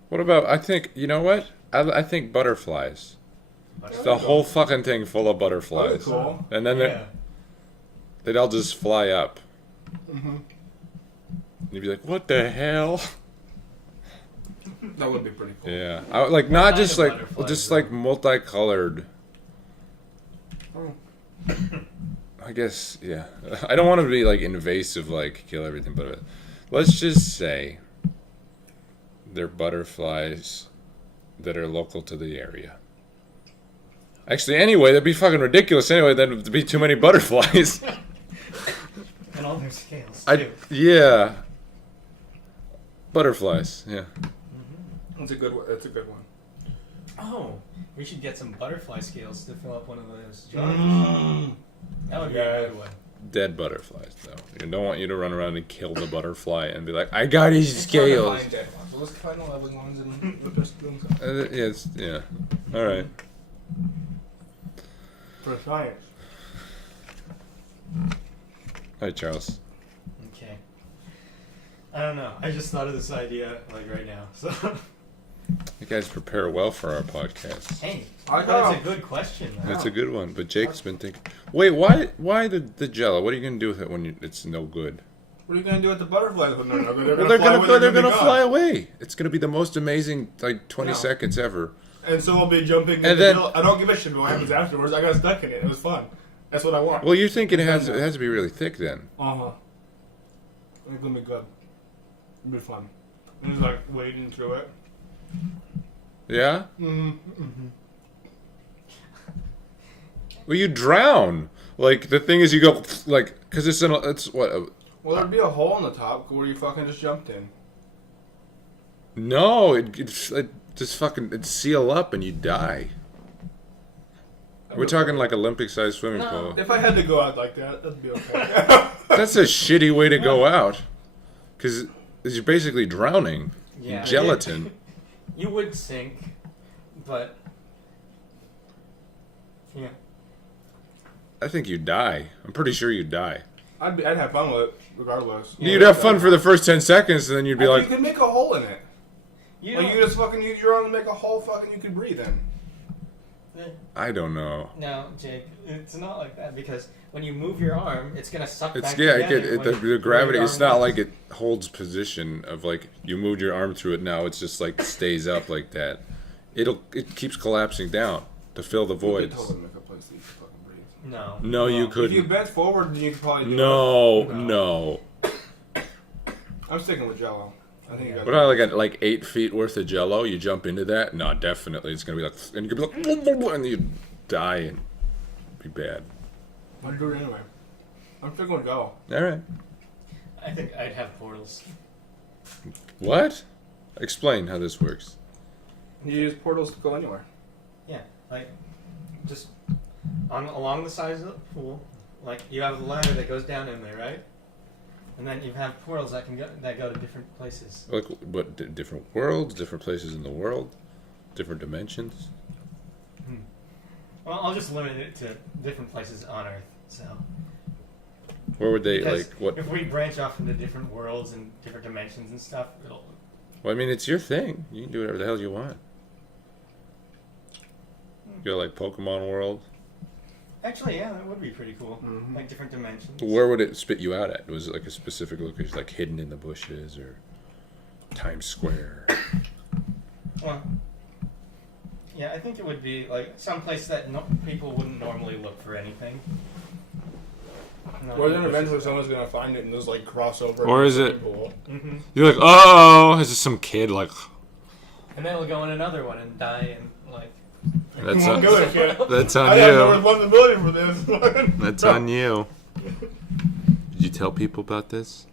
What about? I think you know what? I think butterflies. The whole fucking thing full of That'd butterflies, be cool. and then Yeah. they'd all just fly up. Mm-hmm. You'd be like, "What the hell?" That would be pretty cool. Yeah, I, like not kind just of like butterflies, like multicolored. Oh. I guess yeah. I don't want to be like invasive, like kill everything, but let's just say they're butterflies that are local to the area. Actually, anyway, that'd be fucking ridiculous. Anyway, there'd be too many butterflies. And all their scales, I too. yeah. Butterflies, yeah. That's a good one. That's a good one. Oh, we should get some butterfly scales to fill up one of those jars. That would be a good one. Dead butterflies, though. I don't want you to run around and kill the butterfly and be like, I got his It's hard to scales. find dead ones. So let's find the living ones and the best ones. Yeah. All right. For science. Hi, Charles. Okay. I don't know. I just thought of this idea like right now. So. You guys prepare well for our podcast. Hey, I that's know. a good question. Though. That's a good one, but Jake's been thinking. Wait, why the Jello? What are you gonna do with it when it's no good? What are you gonna do with the butterflies when they're not good? Well, they're gonna gone. fly away. It's gonna be the most amazing 20 No. seconds ever. And so we'll be jumping. And then- I don't give a shit what happens afterwards. I got stuck in it. It was fun. That's what I want. Well, you're thinking it has to be really thick then. It's gonna be good. It'll be fun. And just like wading through it. Yeah. Mm-hmm. Well, you drown. Like the thing is, you go like because it's what. Well, there'd be a hole in the top where you fucking just jumped in. No, it just fucking it'd seal up and you die. We're talking like Olympic-sized swimming pool. If I had to go out like that, that'd be okay. That's a shitty way to go out, because you're basically drowning Yeah. in gelatin. You would sink, but yeah. I think you'd die. I'm pretty sure you'd die. I'd have fun with it regardless. You'd have fun for the first 10 seconds, and then you'd be You like, can make a hole in it. You Like don't- you just fucking use your arm to make a hole. Fucking you could breathe in. I don't know. No, Jake, it's not like that because when you move your arm, it's gonna suck It's back yeah, together when the gravity. your It's arm not moves. like it holds position of like you moved your arm through it. Now it's just like stays up like that. It keeps collapsing down to fill the You voids. could totally make a place that you could fucking breathe. No. No, you If you couldn't. bent forward, then you could probably do No, it. no. I'm sticking with Jello. I think you got What I like 8 feet worth of Jello? You jump into that? No, definitely it's gonna be like, and you could be like, and you die and be bad. I'd do it anyway. I'm sticking with Jello. All right. I think I'd have portals. What? Explain how this works. You use portals to go anywhere. Yeah, like just along the sides of the pool. Like you have a ladder that goes down in there, right? And then you have portals that go to different places. Like, what? Different worlds, different places in the world, different dimensions. Well, I'll just limit it to different places on Earth. So Where would they because like what? if we branch off into different worlds and different dimensions and stuff, it'll. Well, I mean, it's your thing. You can do whatever the hell you want. You go like Pokemon World. Actually, yeah, that would be pretty cool. Mhm. Like different dimensions. Where would it spit you out at? Was it like a specific location, like hidden in the bushes or Times Square? Well, yeah, I think it would be like someplace that people wouldn't normally look for anything. Well, then eventually someone's gonna find it and just like cross over. Or is it- Mm-hmm. You're like, oh, is this some kid like? And then we'll go in another one and die and like. That's Won't on, do it, kid. that's I on have no you. responsibility for this. That's on you. Did you tell people about this?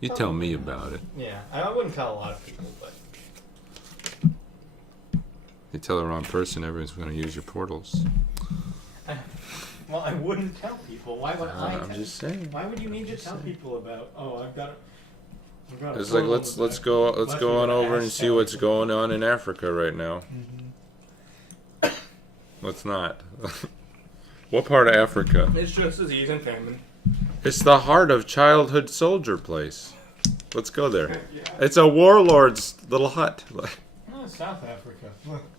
You tell me about it. Yeah, I wouldn't tell a lot of people, but. You tell the wrong person, everyone's going to use your portals. Well, I wouldn't tell people. Why would I? I'm just saying. Why would you need to tell people about? Oh, I've got. A It's like portal let's in the let's back. go Unless we on were over to and ask see what's people. going on in Africa right now. Mm-hmm. Let's not. What part of Africa? It's just disease and famine. It's the heart of childhood soldier place. Let's go there. Yeah. It's a warlord's little hut. Oh, South Africa.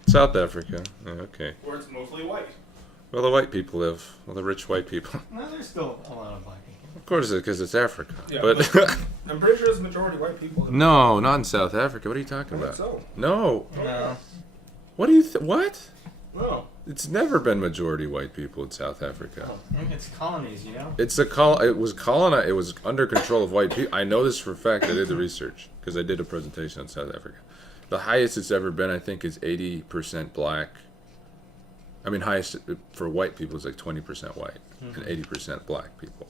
South Africa. Yeah, okay. Where it's mostly white. Well, the white people live. Well, the rich white people. No, there's still a lot of black people. Of course, because it's Africa. Yeah, but I'm pretty sure it's majority white people. no, not in South Africa. What are you I talking think about? so. No. No. What do you? What? No. It's never been majority white people in South Africa. It's colonies, you know. It was under control of white people. I know this for a fact. I did the research because I did a presentation on South Africa. The highest it's ever been, I think, is 80% black. I mean, highest for white people is like 20% white and 80% black people.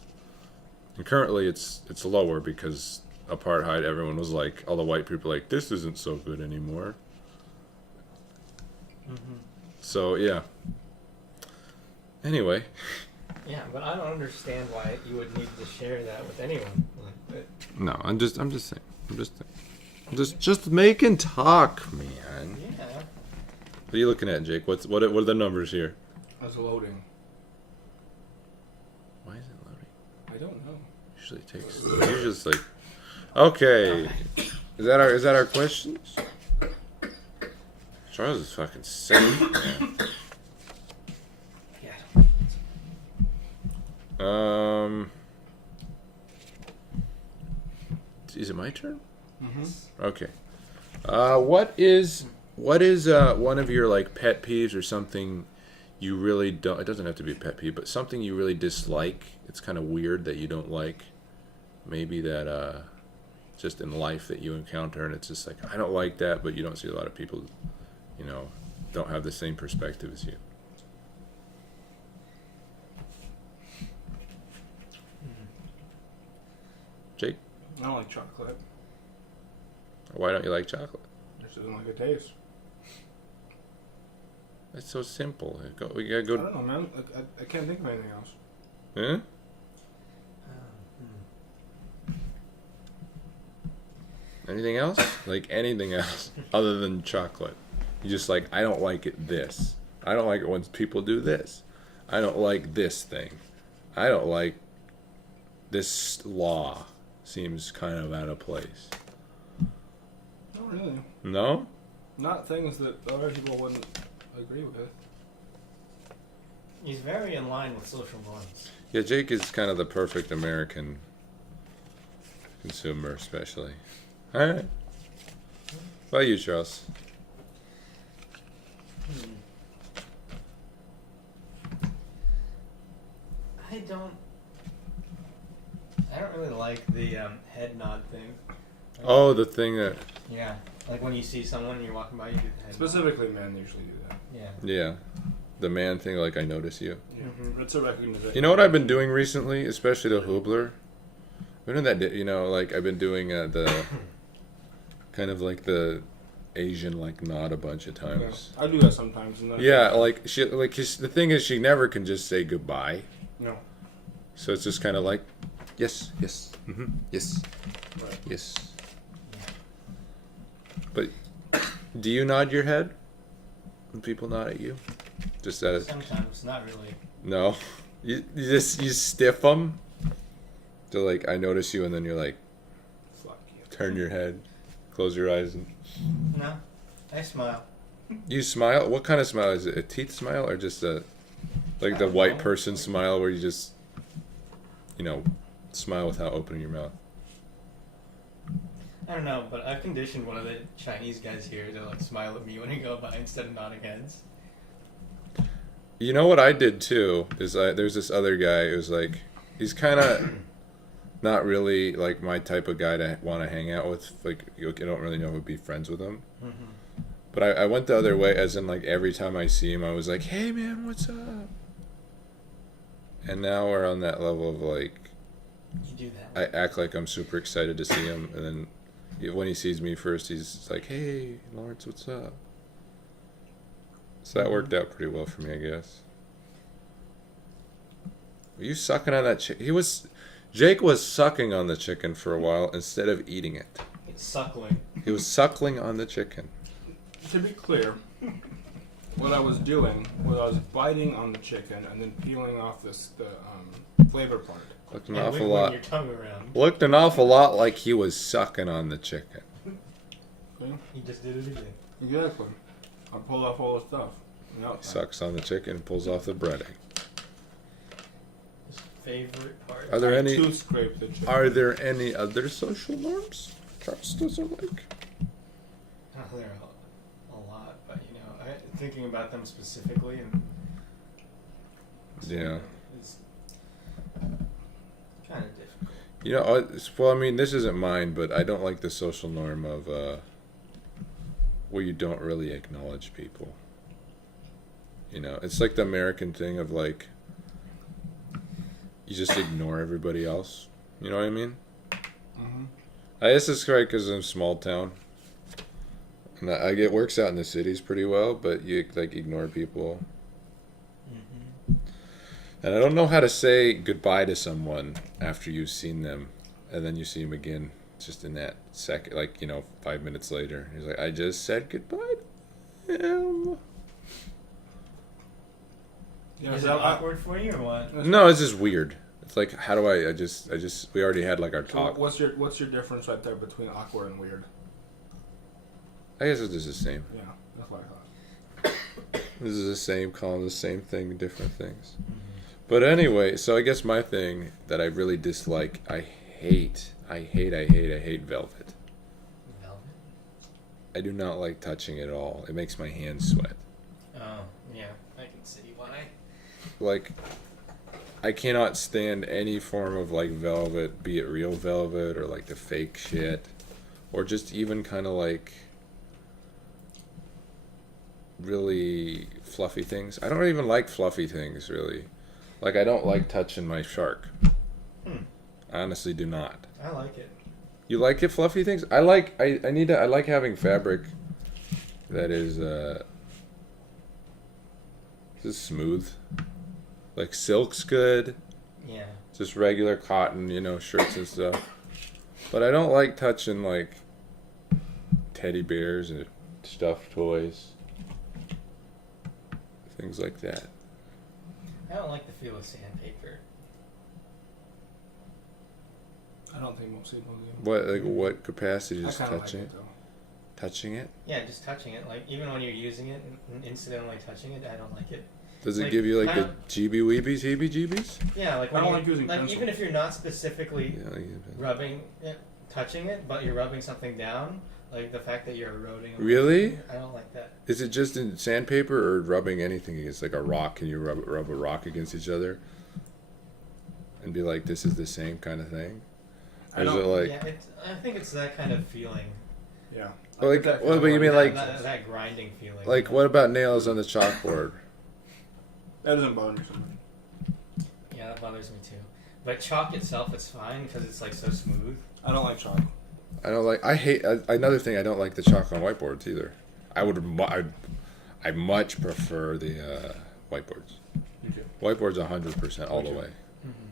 And currently, it's lower because apartheid, everyone was like, all the white people were like, this isn't so good anymore. So yeah. Anyway. Yeah, but I don't understand why you would need to share that with anyone. No, I'm just saying. Just making talk, man. Yeah. What are you looking at, Jake? What are the numbers here? That's loading. Why is it loading? I don't know. Usually it takes. Usually it's like. Okay. Is that our questions? Charles is fucking sick, man. Yeah. Is it my turn? Mm-hmm. Okay. What is one of your like pet peeves or something you really don't? It doesn't have to be a pet peeve, but something you really dislike. It's kind of weird that you don't like. Maybe that just in life that you encounter, and it's just like I don't like that, but you don't see a lot of people, don't have the same perspective as you. Jake, I don't like chocolate. why don't you like chocolate? I just doesn't like the taste. It's so simple. We gotta I go. don't know, man. I can't think of anything else. Huh? Anything else? Like anything else other than chocolate? You just like, I don't like it this. I don't like it when people do this. I don't like this thing. I don't like this law. Seems kind of out of place. Not really. No? Not things that other people wouldn't agree with. He's very in line with social norms. Yeah, Jake is kind of the perfect American consumer, especially. All right. What about you, Charles? I don't really like the head nod thing. Oh, the thing that... Yeah, like when you see someone and you're walking by, you do the head Specifically, men usually do that. nod. Yeah. The man thing, like, I notice you. Yeah. It's a recognition. You know what I've been doing recently, especially the Hoobler? I've been doing that, like, I've been doing the... kind of like the Asian, like, nod a bunch of times. Yeah, I do that sometimes. Yeah, like, the thing is, she never can just say goodbye. No. So it's just kind of like, yes, yes, yes, Right. yes. But do you nod your head when people nod at you? Just that. Sometimes, not really. No, you stiff them. So like, I notice you, and then you're like, Fuck you. turn your head, close your eyes, and No, I smile. you smile. What kind of smile is it? A teeth smile or just the I the don't white know. person smile where you just smile without opening your mouth? I don't know, but I've conditioned one of the Chinese guys here to like smile at me when I go by instead of nodding heads. You know what I did too is there's this other guy who's like, he's kind of not really like my type of guy to want to hang out with. Like, you don't really know would be friends with him. Mm-hmm. But I went the other way, as in like every time I see him, I was like, hey man, what's up? And now we're on that level of like, You do that. I act like I'm super excited to see him, and then when he sees me first, he's like, hey Lawrence, what's up? So that worked out pretty well for me, I guess. Were you sucking on that chicken? Jake was sucking on the chicken for a while instead of eating it. It's suckling. He was suckling on the chicken. To be clear, what I was doing was I was biting on the chicken and then peeling off the flavor part. Looked an And awful wiggling lot. your tongue around. Looked an awful lot like he was sucking on the chicken. Okay? He just did it again. Exactly. I pulled off all the stuff. No, Sucks on the chicken, pulls off the breading. His favorite part. Are there any? Tooth scrape the chicken. Are there any other social norms Charles doesn't like? Oh, there are a lot, but thinking about them specifically and Yeah. it's kind of difficult. Well, I mean, this isn't mine, but I don't like the social norm of where you don't really acknowledge people. It's like the American thing of like, you just ignore everybody else. You know what I mean? Mm-hmm. I guess it's right because I'm small town. And I get works out in the cities pretty well, but you like ignore people. Mm-hmm. And I don't know how to say goodbye to someone after you've seen them, and then you see them again, just in that second, like 5 minutes later. He's like, I just said goodbye to him. Yeah, Is it so awkward for you or what? No, it's just weird. It's like, how do I just we already had like our So talk. what's your difference right there between awkward and weird? I guess it's just the same. Yeah, that's what I thought. This is the same, calling the same thing different things. Mm-hmm. But anyway, so I guess my thing that I really dislike, I hate velvet. Velvet? I do not like touching it at all. It makes my hands sweat. Oh, yeah. I can see why. Like, I cannot stand any form of like velvet, be it real velvet or like the fake shit, or just even kind of like really fluffy things. I don't even like fluffy things really. Like, I don't like touching my shark. I honestly do not. I like it. You like it, fluffy things? I like having fabric that is just smooth. Like silk's good. Yeah. Just regular cotton, shirts and stuff. But I don't like touching like teddy bears and stuffed toys. Things like that. I don't like the feel of sandpaper. I don't think most people do. What capacity? I Just kind of like touching it it? though. Touching it? Yeah, just touching it. Like, even when you're using it and incidentally touching it, I don't like it. Does it Like, give you like the kind GB-weebies, heebie-jeebies? Yeah, like I when don't you, like using pencil. even if you're not specifically Yeah, like, rubbing it, touching it, but you're rubbing something down, like the fact that you're eroding. away Really? from it, I don't like that. is it just in sandpaper or rubbing anything against like a rock? Can you rub a rock against each other and be like, this is the same kind of thing? Or I is it don't- like, Yeah, I think it's that kind of feeling. Yeah. Like, that what do you feeling. mean, like- that grinding feeling. like what about nails on the chalkboard? That doesn't bother me so much. Yeah, that bothers me too. But chalk itself, it's fine because it's like so smooth. I don't like chalk. I hate another thing. I don't like the chalk on whiteboards either. I much prefer the whiteboards. You too. Whiteboards 100% all the way.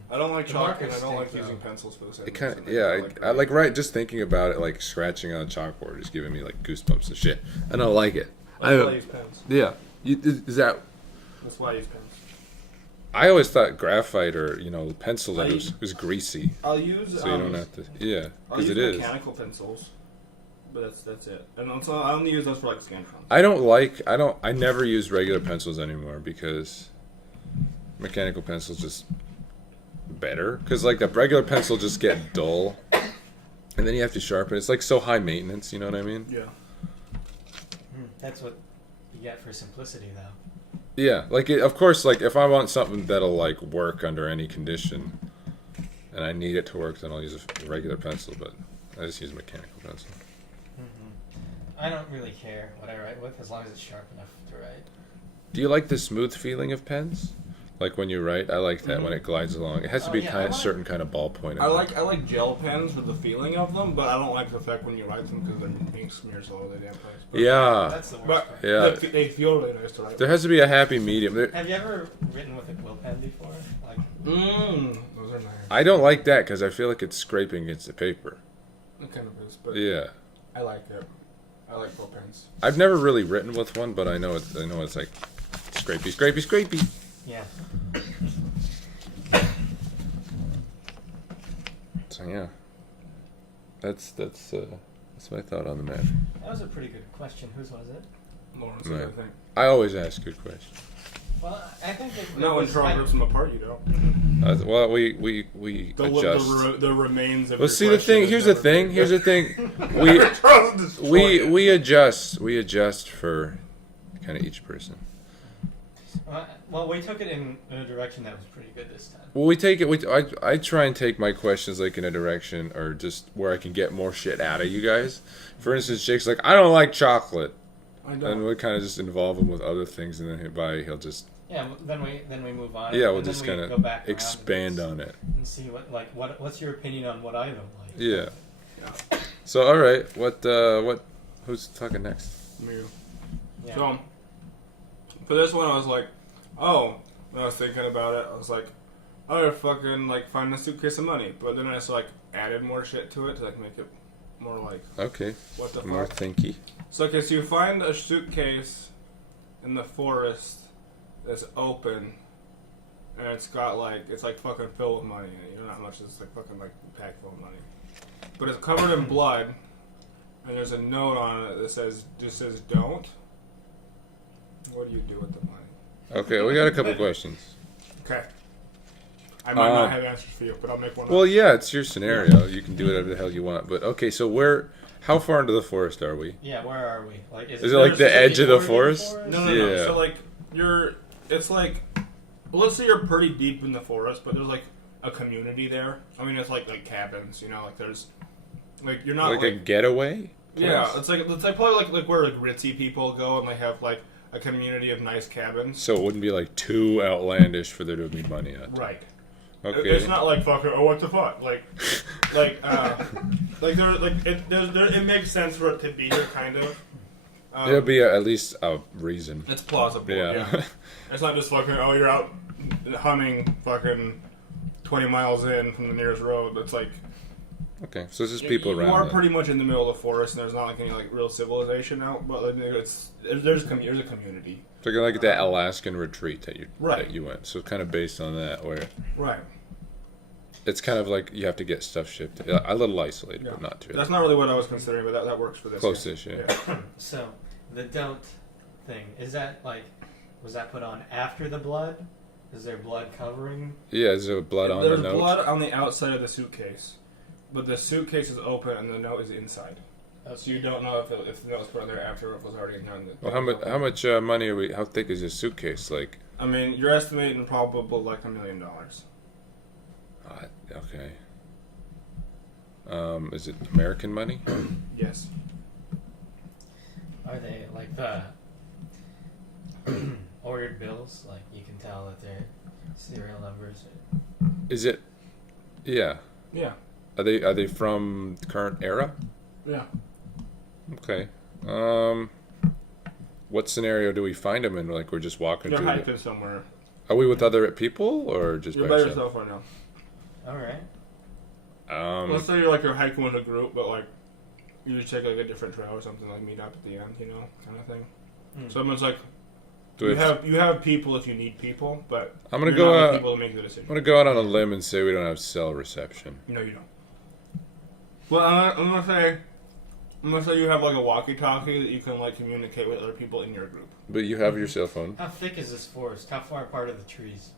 I don't like The chalk, and markers I don't like stink, using though. pencils for the same It kind of, reason. yeah. I like right. Just thinking about it, like scratching on a chalkboard, is giving me like goosebumps and shit. I don't like it. That's why I use pens. Yeah. Is that? That's why I use pens. I always thought graphite or pencil I- was greasy, I'll use. so you don't have to. Yeah, I'll because use it is. mechanical pencils, but that's it. And also, I only use those for like scan fonts. I never use regular pencils anymore because mechanical pencils just better. Because like the regular pencil just get dull, and then you have to sharpen. It's like so high maintenance. You know what I mean? Yeah. That's what you get for simplicity, though. Yeah, like of course, like if I want something that'll like work under any condition, and I need it to work, then I'll use a regular pencil. But I just use a mechanical pencil. I don't really care what I write with as long as it's sharp enough to write. Do you like the smooth feeling of pens? Like when you write, I like that when it glides along. It has to Oh, be yeah, kind I of like- certain kind of ballpoint. in I it. like gel pens for the feeling of them, but I don't like the effect when you write them because their ink smears all over the damn place. But, Yeah, That's the worst But part. Yeah. they feel really nice to write. there has to be a happy medium. Have you ever written with a quill pen before? Like, Those are nice. I don't like that because I feel like it's scraping against the paper. It kind of is, but Yeah, I like it. I like quill pens. I've never really written with one, but I know it's like scrapey. yeah. So yeah, that's my thought on the matter. That was a pretty good question. Whose was it? Lawrence, Right. I think. I always ask good questions. Well, I think it No, when was Charles kind rips them apart, you don't. Well, we adjust. The remains of Well, your see the question thing. is Here's the never thing. good. Here's the thing. We Charles destroyed it. we adjust. We adjust for kind of each person. Well, we took it in a direction that was pretty good this time. Well, we take it. I try and take my questions like in a direction or just where I can get more shit out of you guys. For instance, Jake's like, I don't like chocolate, I and don't. we kind of just involve him with other things, and then he'll just Yeah, then we move on. yeah, we'll and then just we kind go of back around expand and on it. see what's your opinion on what I don't like. Yeah. Yeah. So all right, what? Who's talking next? Me. Yeah. So, for this one, I was like, oh, when I was thinking about it, I was like, I would fucking, like, find a suitcase of money. But then I just, like, added more shit to it to, like, make it more, like, Okay, what the more fuck. thinky. So, okay, so you find a suitcase in the forest that's open, and it's got, like, it's, like, fucking filled with money. You don't know how much it's, like, fucking, like, packed full of money. But it's covered in blood, and there's a note on it that just says, don't. What do you do with the money? Okay, we got a couple questions. Okay. I might not have answers for you, but I'll make one Well, up. yeah, it's your scenario. You can do whatever the hell you want. But okay, so how far into the forest are we? Yeah, where are we? Like, Is it like the edge of the forest? No. Yeah. So, like, it's like, well, let's say you're pretty deep in the forest, but there's, like, a community there. I mean, it's like cabins, you know, like there's, like, you're not Like a getaway? yeah, it's like probably like where, like, ritzy people go and they have, like, a community of nice cabins. So it wouldn't be like too outlandish for there to be money on it. Right. Okay. It's not like fucking, oh, what the fuck? Like like it makes sense for it to be here, kind of. There'll be at least a reason. It's plausible, Yeah. yeah. It's not just fucking, oh, you're out hunting fucking 20 miles in from the nearest road. It's like, Okay, so there's just people you around. are then. pretty much in the middle of the forest, and there's not like any like real civilization out, but like, there's a community. So like that Alaskan retreat that Right. you went. So it's kind of based on that, where Right. it's kind of like you have to get stuff shipped. A little isolated, Yeah. but not too. That's not really what I was considering, but that works for this. Close-ish, yeah. So, the don't thing, is that, like, was that put on after the blood? Is there blood covering? Yeah, is there blood on There's the note? blood on the outside of the suitcase, but the suitcase is open and the note is inside. So you don't know if the note was put on there after or if it was already in there. Well, how much money are we? How thick is this suitcase? Like, I mean, you're estimating probably like $1 million. okay. Is it American money? Yes. Are they, like, the ordered bills? Like, you can tell that they're serial numbers. Is it? Yeah. Yeah. Are they from the current era? Yeah. Okay. What scenario do we find them in? Like we're just walking You're through. hiking somewhere. Are we with other people or just You're by by ourselves? yourself right now. Alright. Let's say you're hiking with a group, but like you just take like a different trail or something, like meet up at the end, you know, kind of thing. So it's like Do you have people if you need people, but I'm gonna you're go not out. the people to make the decision. I'm gonna go out on a limb and say we don't have cell reception. No, you don't. Well, I'm gonna say you have like a walkie-talkie that you can like communicate with other people in your group. But you have your cell phone. How thick is this forest? How far apart are the trees?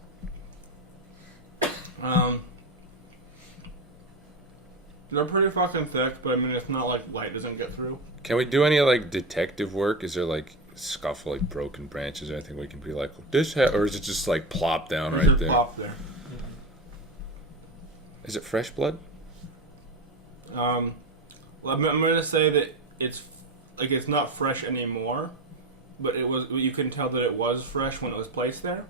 They're pretty fucking thick, but I mean it's not like light doesn't get through. Can we do any like detective work? Is there like scuffle, like broken branches or anything we can be like or is it just like plop down It's right just there? plop there. Is it fresh blood? Well, I'm gonna say that it's not fresh anymore, but it was. You can tell that it was fresh when it was placed there.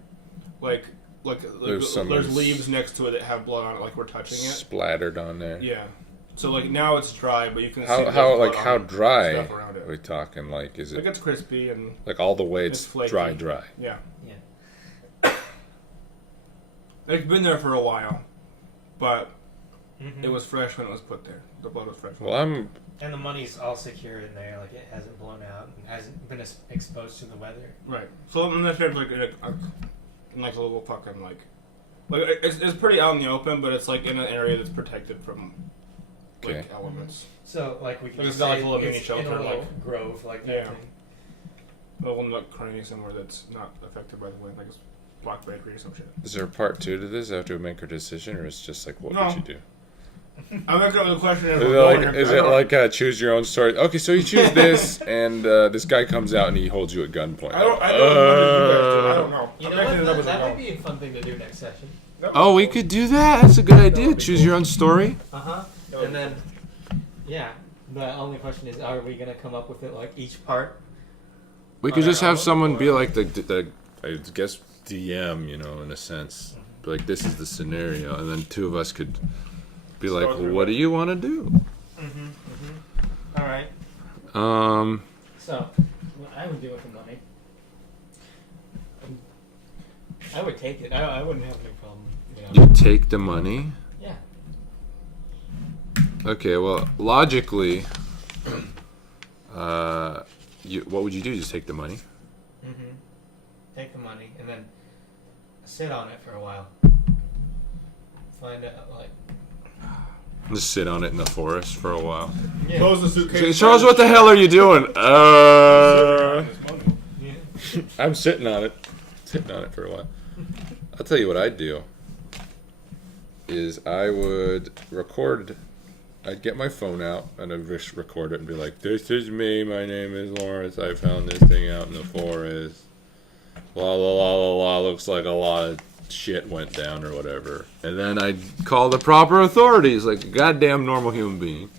There's leaves next to it that have blood on it, like we're touching it. Splattered on there. Yeah. So like now it's dry, but you can see How there's how blood like on how dry stuff around are it. we talking? Like is Like it it's crispy and like all the way it's it's flaky. dry? yeah. Yeah. It's been there for a while, but Mm-hmm. it was fresh when it was put there. The blood was fresh. Well, I'm And the money's all secure in there, like it hasn't blown out and hasn't been exposed to the weather. Right. So I'm gonna say it's like in like a little fucking like it's pretty out in the open, but it's like in an area that's protected from like Okay. elements. So, like, we can Like just it's got, like, say a little mini it's shelter, in a little like- grove, like that Yeah. thing. A little nook cranny somewhere that's not affected by the wind, like it's block bakery or some shit. Is there a part 2 to this after we make our decision, or it's just like what No. would you do? I'm not gonna the question Is it like choose your own story? Okay, so you choose this, and this guy comes out and he holds you at gunpoint. I don't know. You I'm know making what? it up as I That go. might be a fun thing to do next session. Oh, we could do that. That's a good idea. Choose your own story. Uh-huh. And then, yeah, the only question is, are we going to come up with it, like, each part? We could just have someone be like the I guess DM, you know, in a sense. Be like, this is the scenario, and then two of us could be like, Go through what do it. you want to do? Mm-hmm. So, what I would do with the money, I would take it. I wouldn't have any problem. You take the money? Yeah. Okay, well, logically, what would you do? Just take the money? Mm-hmm. Take the money and then sit on it for a while. Find out, like... Just sit on it in the forest for a while. Yeah. Close the suitcase. Charles, what the hell are you doing? Yeah. I'm sitting on it. Sitting on it for a while. I'll tell you what I'd do. Is I would record. I'd get my phone out and I'd just record it and be like, "This is me. My name is Lawrence. I found this thing out in the forest. La la la la la. Looks like a lot of shit went down or whatever." And then I'd call the proper authorities like a goddamn normal human being.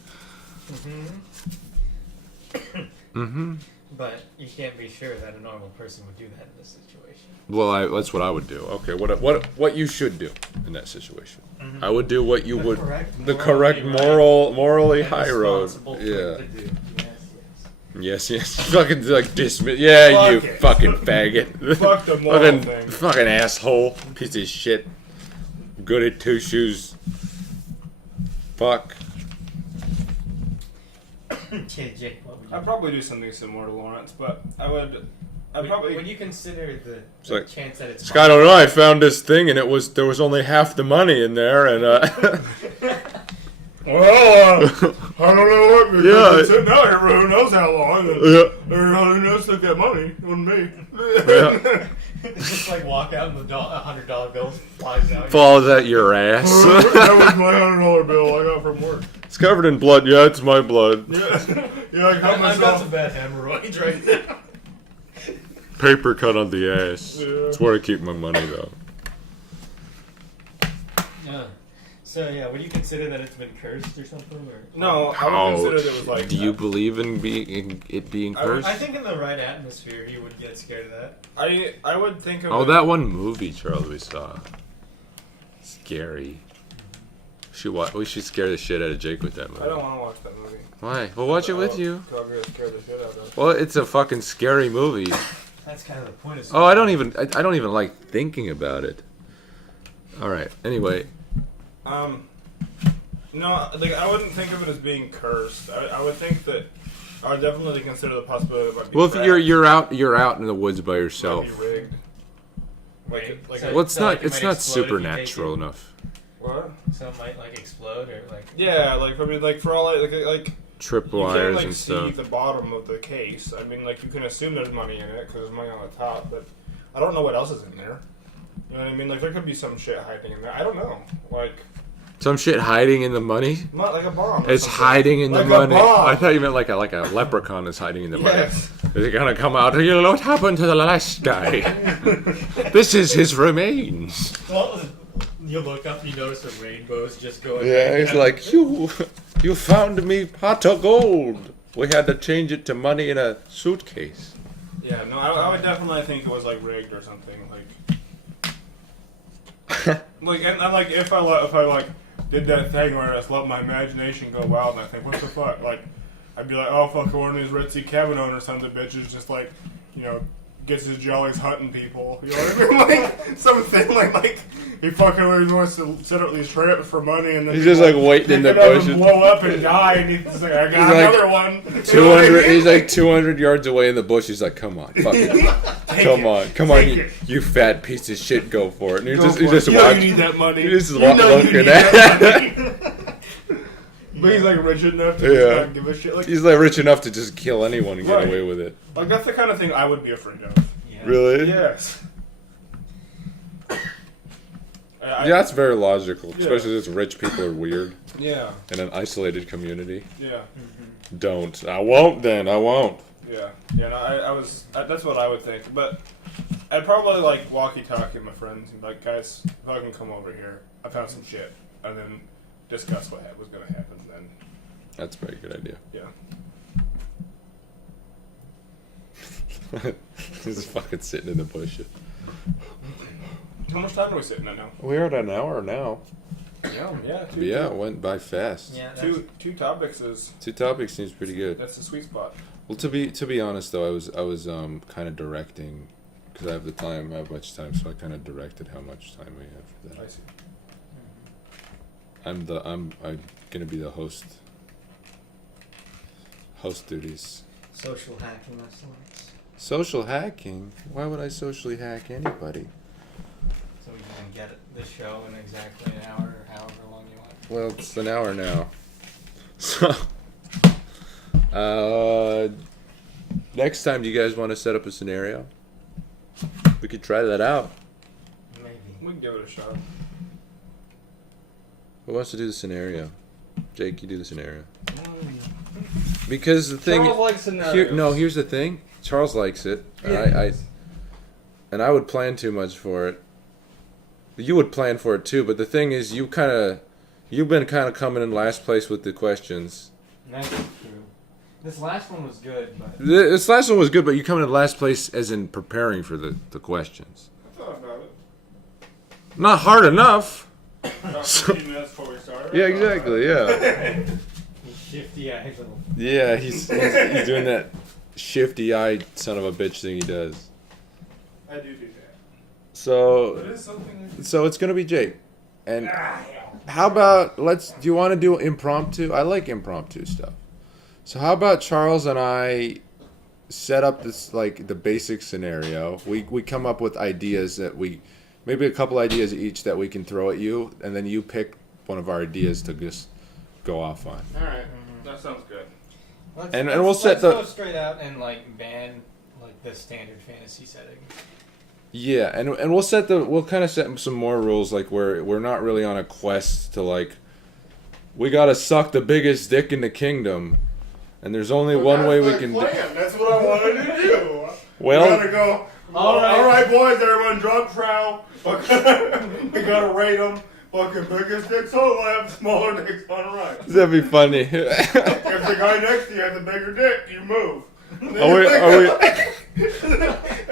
But you can't be sure that a normal person would do that in this situation. Well, that's what I would do. Okay, what you should do in that situation? I would do what you would, the correct morally high road. Yeah. Yes. Fucking like dismiss. Yeah, Fuck you it. fucking faggot. Fuck the moral thing. Fucking asshole. Piece of shit. Good at two shoes. Fuck. Jake, what would you I'd probably do something similar to Lawrence, but I'd probably... Would you consider the like, chance that it's... I don't know. I found this thing and there was only half the money in there and Well, I don't know what we're Yeah. sitting out here for who knows how long. Yeah. Who knows took that money? On me. Yeah. Just like walk out and the $100 bill flies out. falls at your ass. That was my $100 bill I got from work. It's covered in blood. Yeah, it's my blood. Yeah, I got I've got myself. some bad hemorrhoids right now. Paper cut on the ass. Yeah. That's where I keep my money though. Yeah. So yeah, would you consider that it's been cursed or something? Or No, I would consider that it was like. Do you believe in it being cursed? I think in the right atmosphere, he would get scared of that. I would think of. Oh, it- that one movie, Charles, we saw. Scary. We should scare the shit out of Jake with that movie. I don't want to watch that movie. Why? Well, watch it with you. I'm gonna scare the shit out of it. Well, it's a fucking scary movie. That's kind of the point. Oh, I don't even like thinking about it. All right. Anyway, No, like I wouldn't think of it as being cursed. I would think that I would definitely consider the possibility of it being. well, if trapped, you're out in the woods by might yourself. be rigged. Like So- Well, it's So, like, not it it's might not explode if you take supernatural it. enough. what? So it might like explode or like. Yeah, like probably like for all like you can't Tripwires like and see stuff. the bottom of the case. I mean, like you can assume there's money in it because there's money on the top, but I don't know what else is in there. You know what I mean? Like there could be some shit hiding in there. I don't know. Like Some shit hiding in the money. not like a bomb. or It's something. hiding in Like the a money. bomb. I thought you meant like a leprechaun is hiding in the Yes. money. Is it gonna come out? You know what happened to the last guy? This is his remains. Well, you look up, you notice the rainbows just going. Yeah, he's like, you found me pot of gold. We had to change it to money in a suitcase. Yeah, no, I would definitely think it was like rigged or something. Like, and like if I like did that thing where I just let my imagination go wild and I think, what the fuck? Like, I'd be like, oh fuck, one of these Red Sea cabin owners, sons of bitches, just like, you know, gets his jollies hunting people. You know what I mean? Like something like he fucking always wants to set up these traps for money and then He's just like waiting in the bushes. blow up and die, and he's like, I got He's like, another one. 200. He's like 200 yards away in the bush. He's like, come on, fuck it. Come on, you fat piece of shit, go for it. And you just you know watch. you need that money. You just You know you looking need at. that money. But he's like rich enough to just not give a shit. Like, He's like rich enough to just kill anyone and get Right. away with it. like that's the kind of thing I would be afraid of. Yeah. Really? Yes. Yeah, that's very logical. Yeah. Especially since rich people are weird Yeah. in an isolated community. Yeah. Don't. I won't. Then I won't. Yeah. Yeah. No, that's what I would think. But I'd probably like walkie-talkie my friends and be like, guys, if I can come over here, I found some shit, and then discuss what was going to happen. Then. That's a very good idea. Yeah. He's just fucking sitting in the bushes. How much time are we sitting at now? We're at an hour now. Yeah. Yeah, it went by fast. Yeah. Two topics is 2 topics seems pretty good. that's the sweet spot. Well, to be honest though, I was kind of directing because I have the time, I have much time, so I kind of directed how much time we have for that. I see. I'm gonna be the host. Host duties. Social hacking of sorts. Social hacking? Why would I socially hack anybody? So you can get the show in exactly an hour or however long you want. Well, it's an hour now. So, next time, do you guys want to set up a scenario? We could try that out. Maybe. We can give it a shot. Who wants to do the scenario? Jake, you do the scenario. Because the thing, Charles likes scenarios. here's the thing. Charles likes it. Yeah. And I would plan too much for it. You would plan for it too, but the thing is, you've been kind of coming in last place with the questions. That's true. This last one was good, but This last one was good, but you coming in last place as in preparing for the questions. I thought about it. Not hard enough. About 15 minutes before we started. Yeah, exactly. Yeah. shifty-eyed little. Yeah, he's doing that shifty-eyed son of a bitch thing he does. I do that. So But it is something. So it's gonna be Jake. And how about do you want to do impromptu? I like impromptu stuff. So how about Charles and I set up this like the basic scenario. We come up with ideas that maybe a couple ideas each that we can throw at you, and then you pick one of our ideas to just go off on. All right, that sounds good. Let's go straight out and like ban like the standard fantasy setting. Yeah, and we'll kind of set some more rules, like where we're not really on a quest to like we gotta suck the biggest dick in the kingdom, and there's only one way we can. That's what I wanted to do. Well, we gotta go. All right, boys, everyone, drug trial. We gotta rate them. Fucking biggest dicks on left, smaller dicks on right. that'd be funny. If the guy next to you has a bigger dick, you move. Are we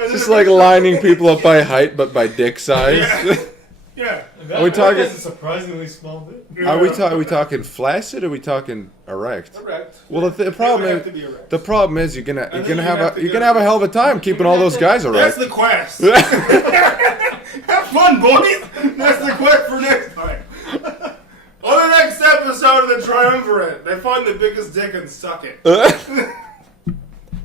just like lining people up by height, but by dick size? Yeah. Are we talking? That's a surprisingly small dick. Are we talking flaccid? Or are we talking erect? Erect. Well, the problem have to is be erect. the problem is you're gonna then have you have to a hell of a time keeping all those guys That's erect. the quest. Have fun, boys. That's the quest for next time. On the next episode of the Triumvirate, they find the biggest dick and suck it.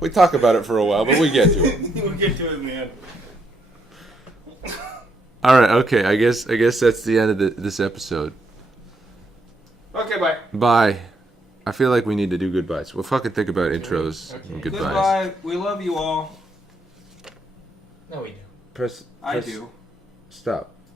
We talk about it for a while, but we get to it. We'll get to it in the end. All right, okay. I guess that's the end of this episode. Okay, bye. Bye. I feel like we need to do goodbyes. We'll fucking think about intros and goodbyes. Goodbye. We love you all. No, we do. Press. I do. Stop.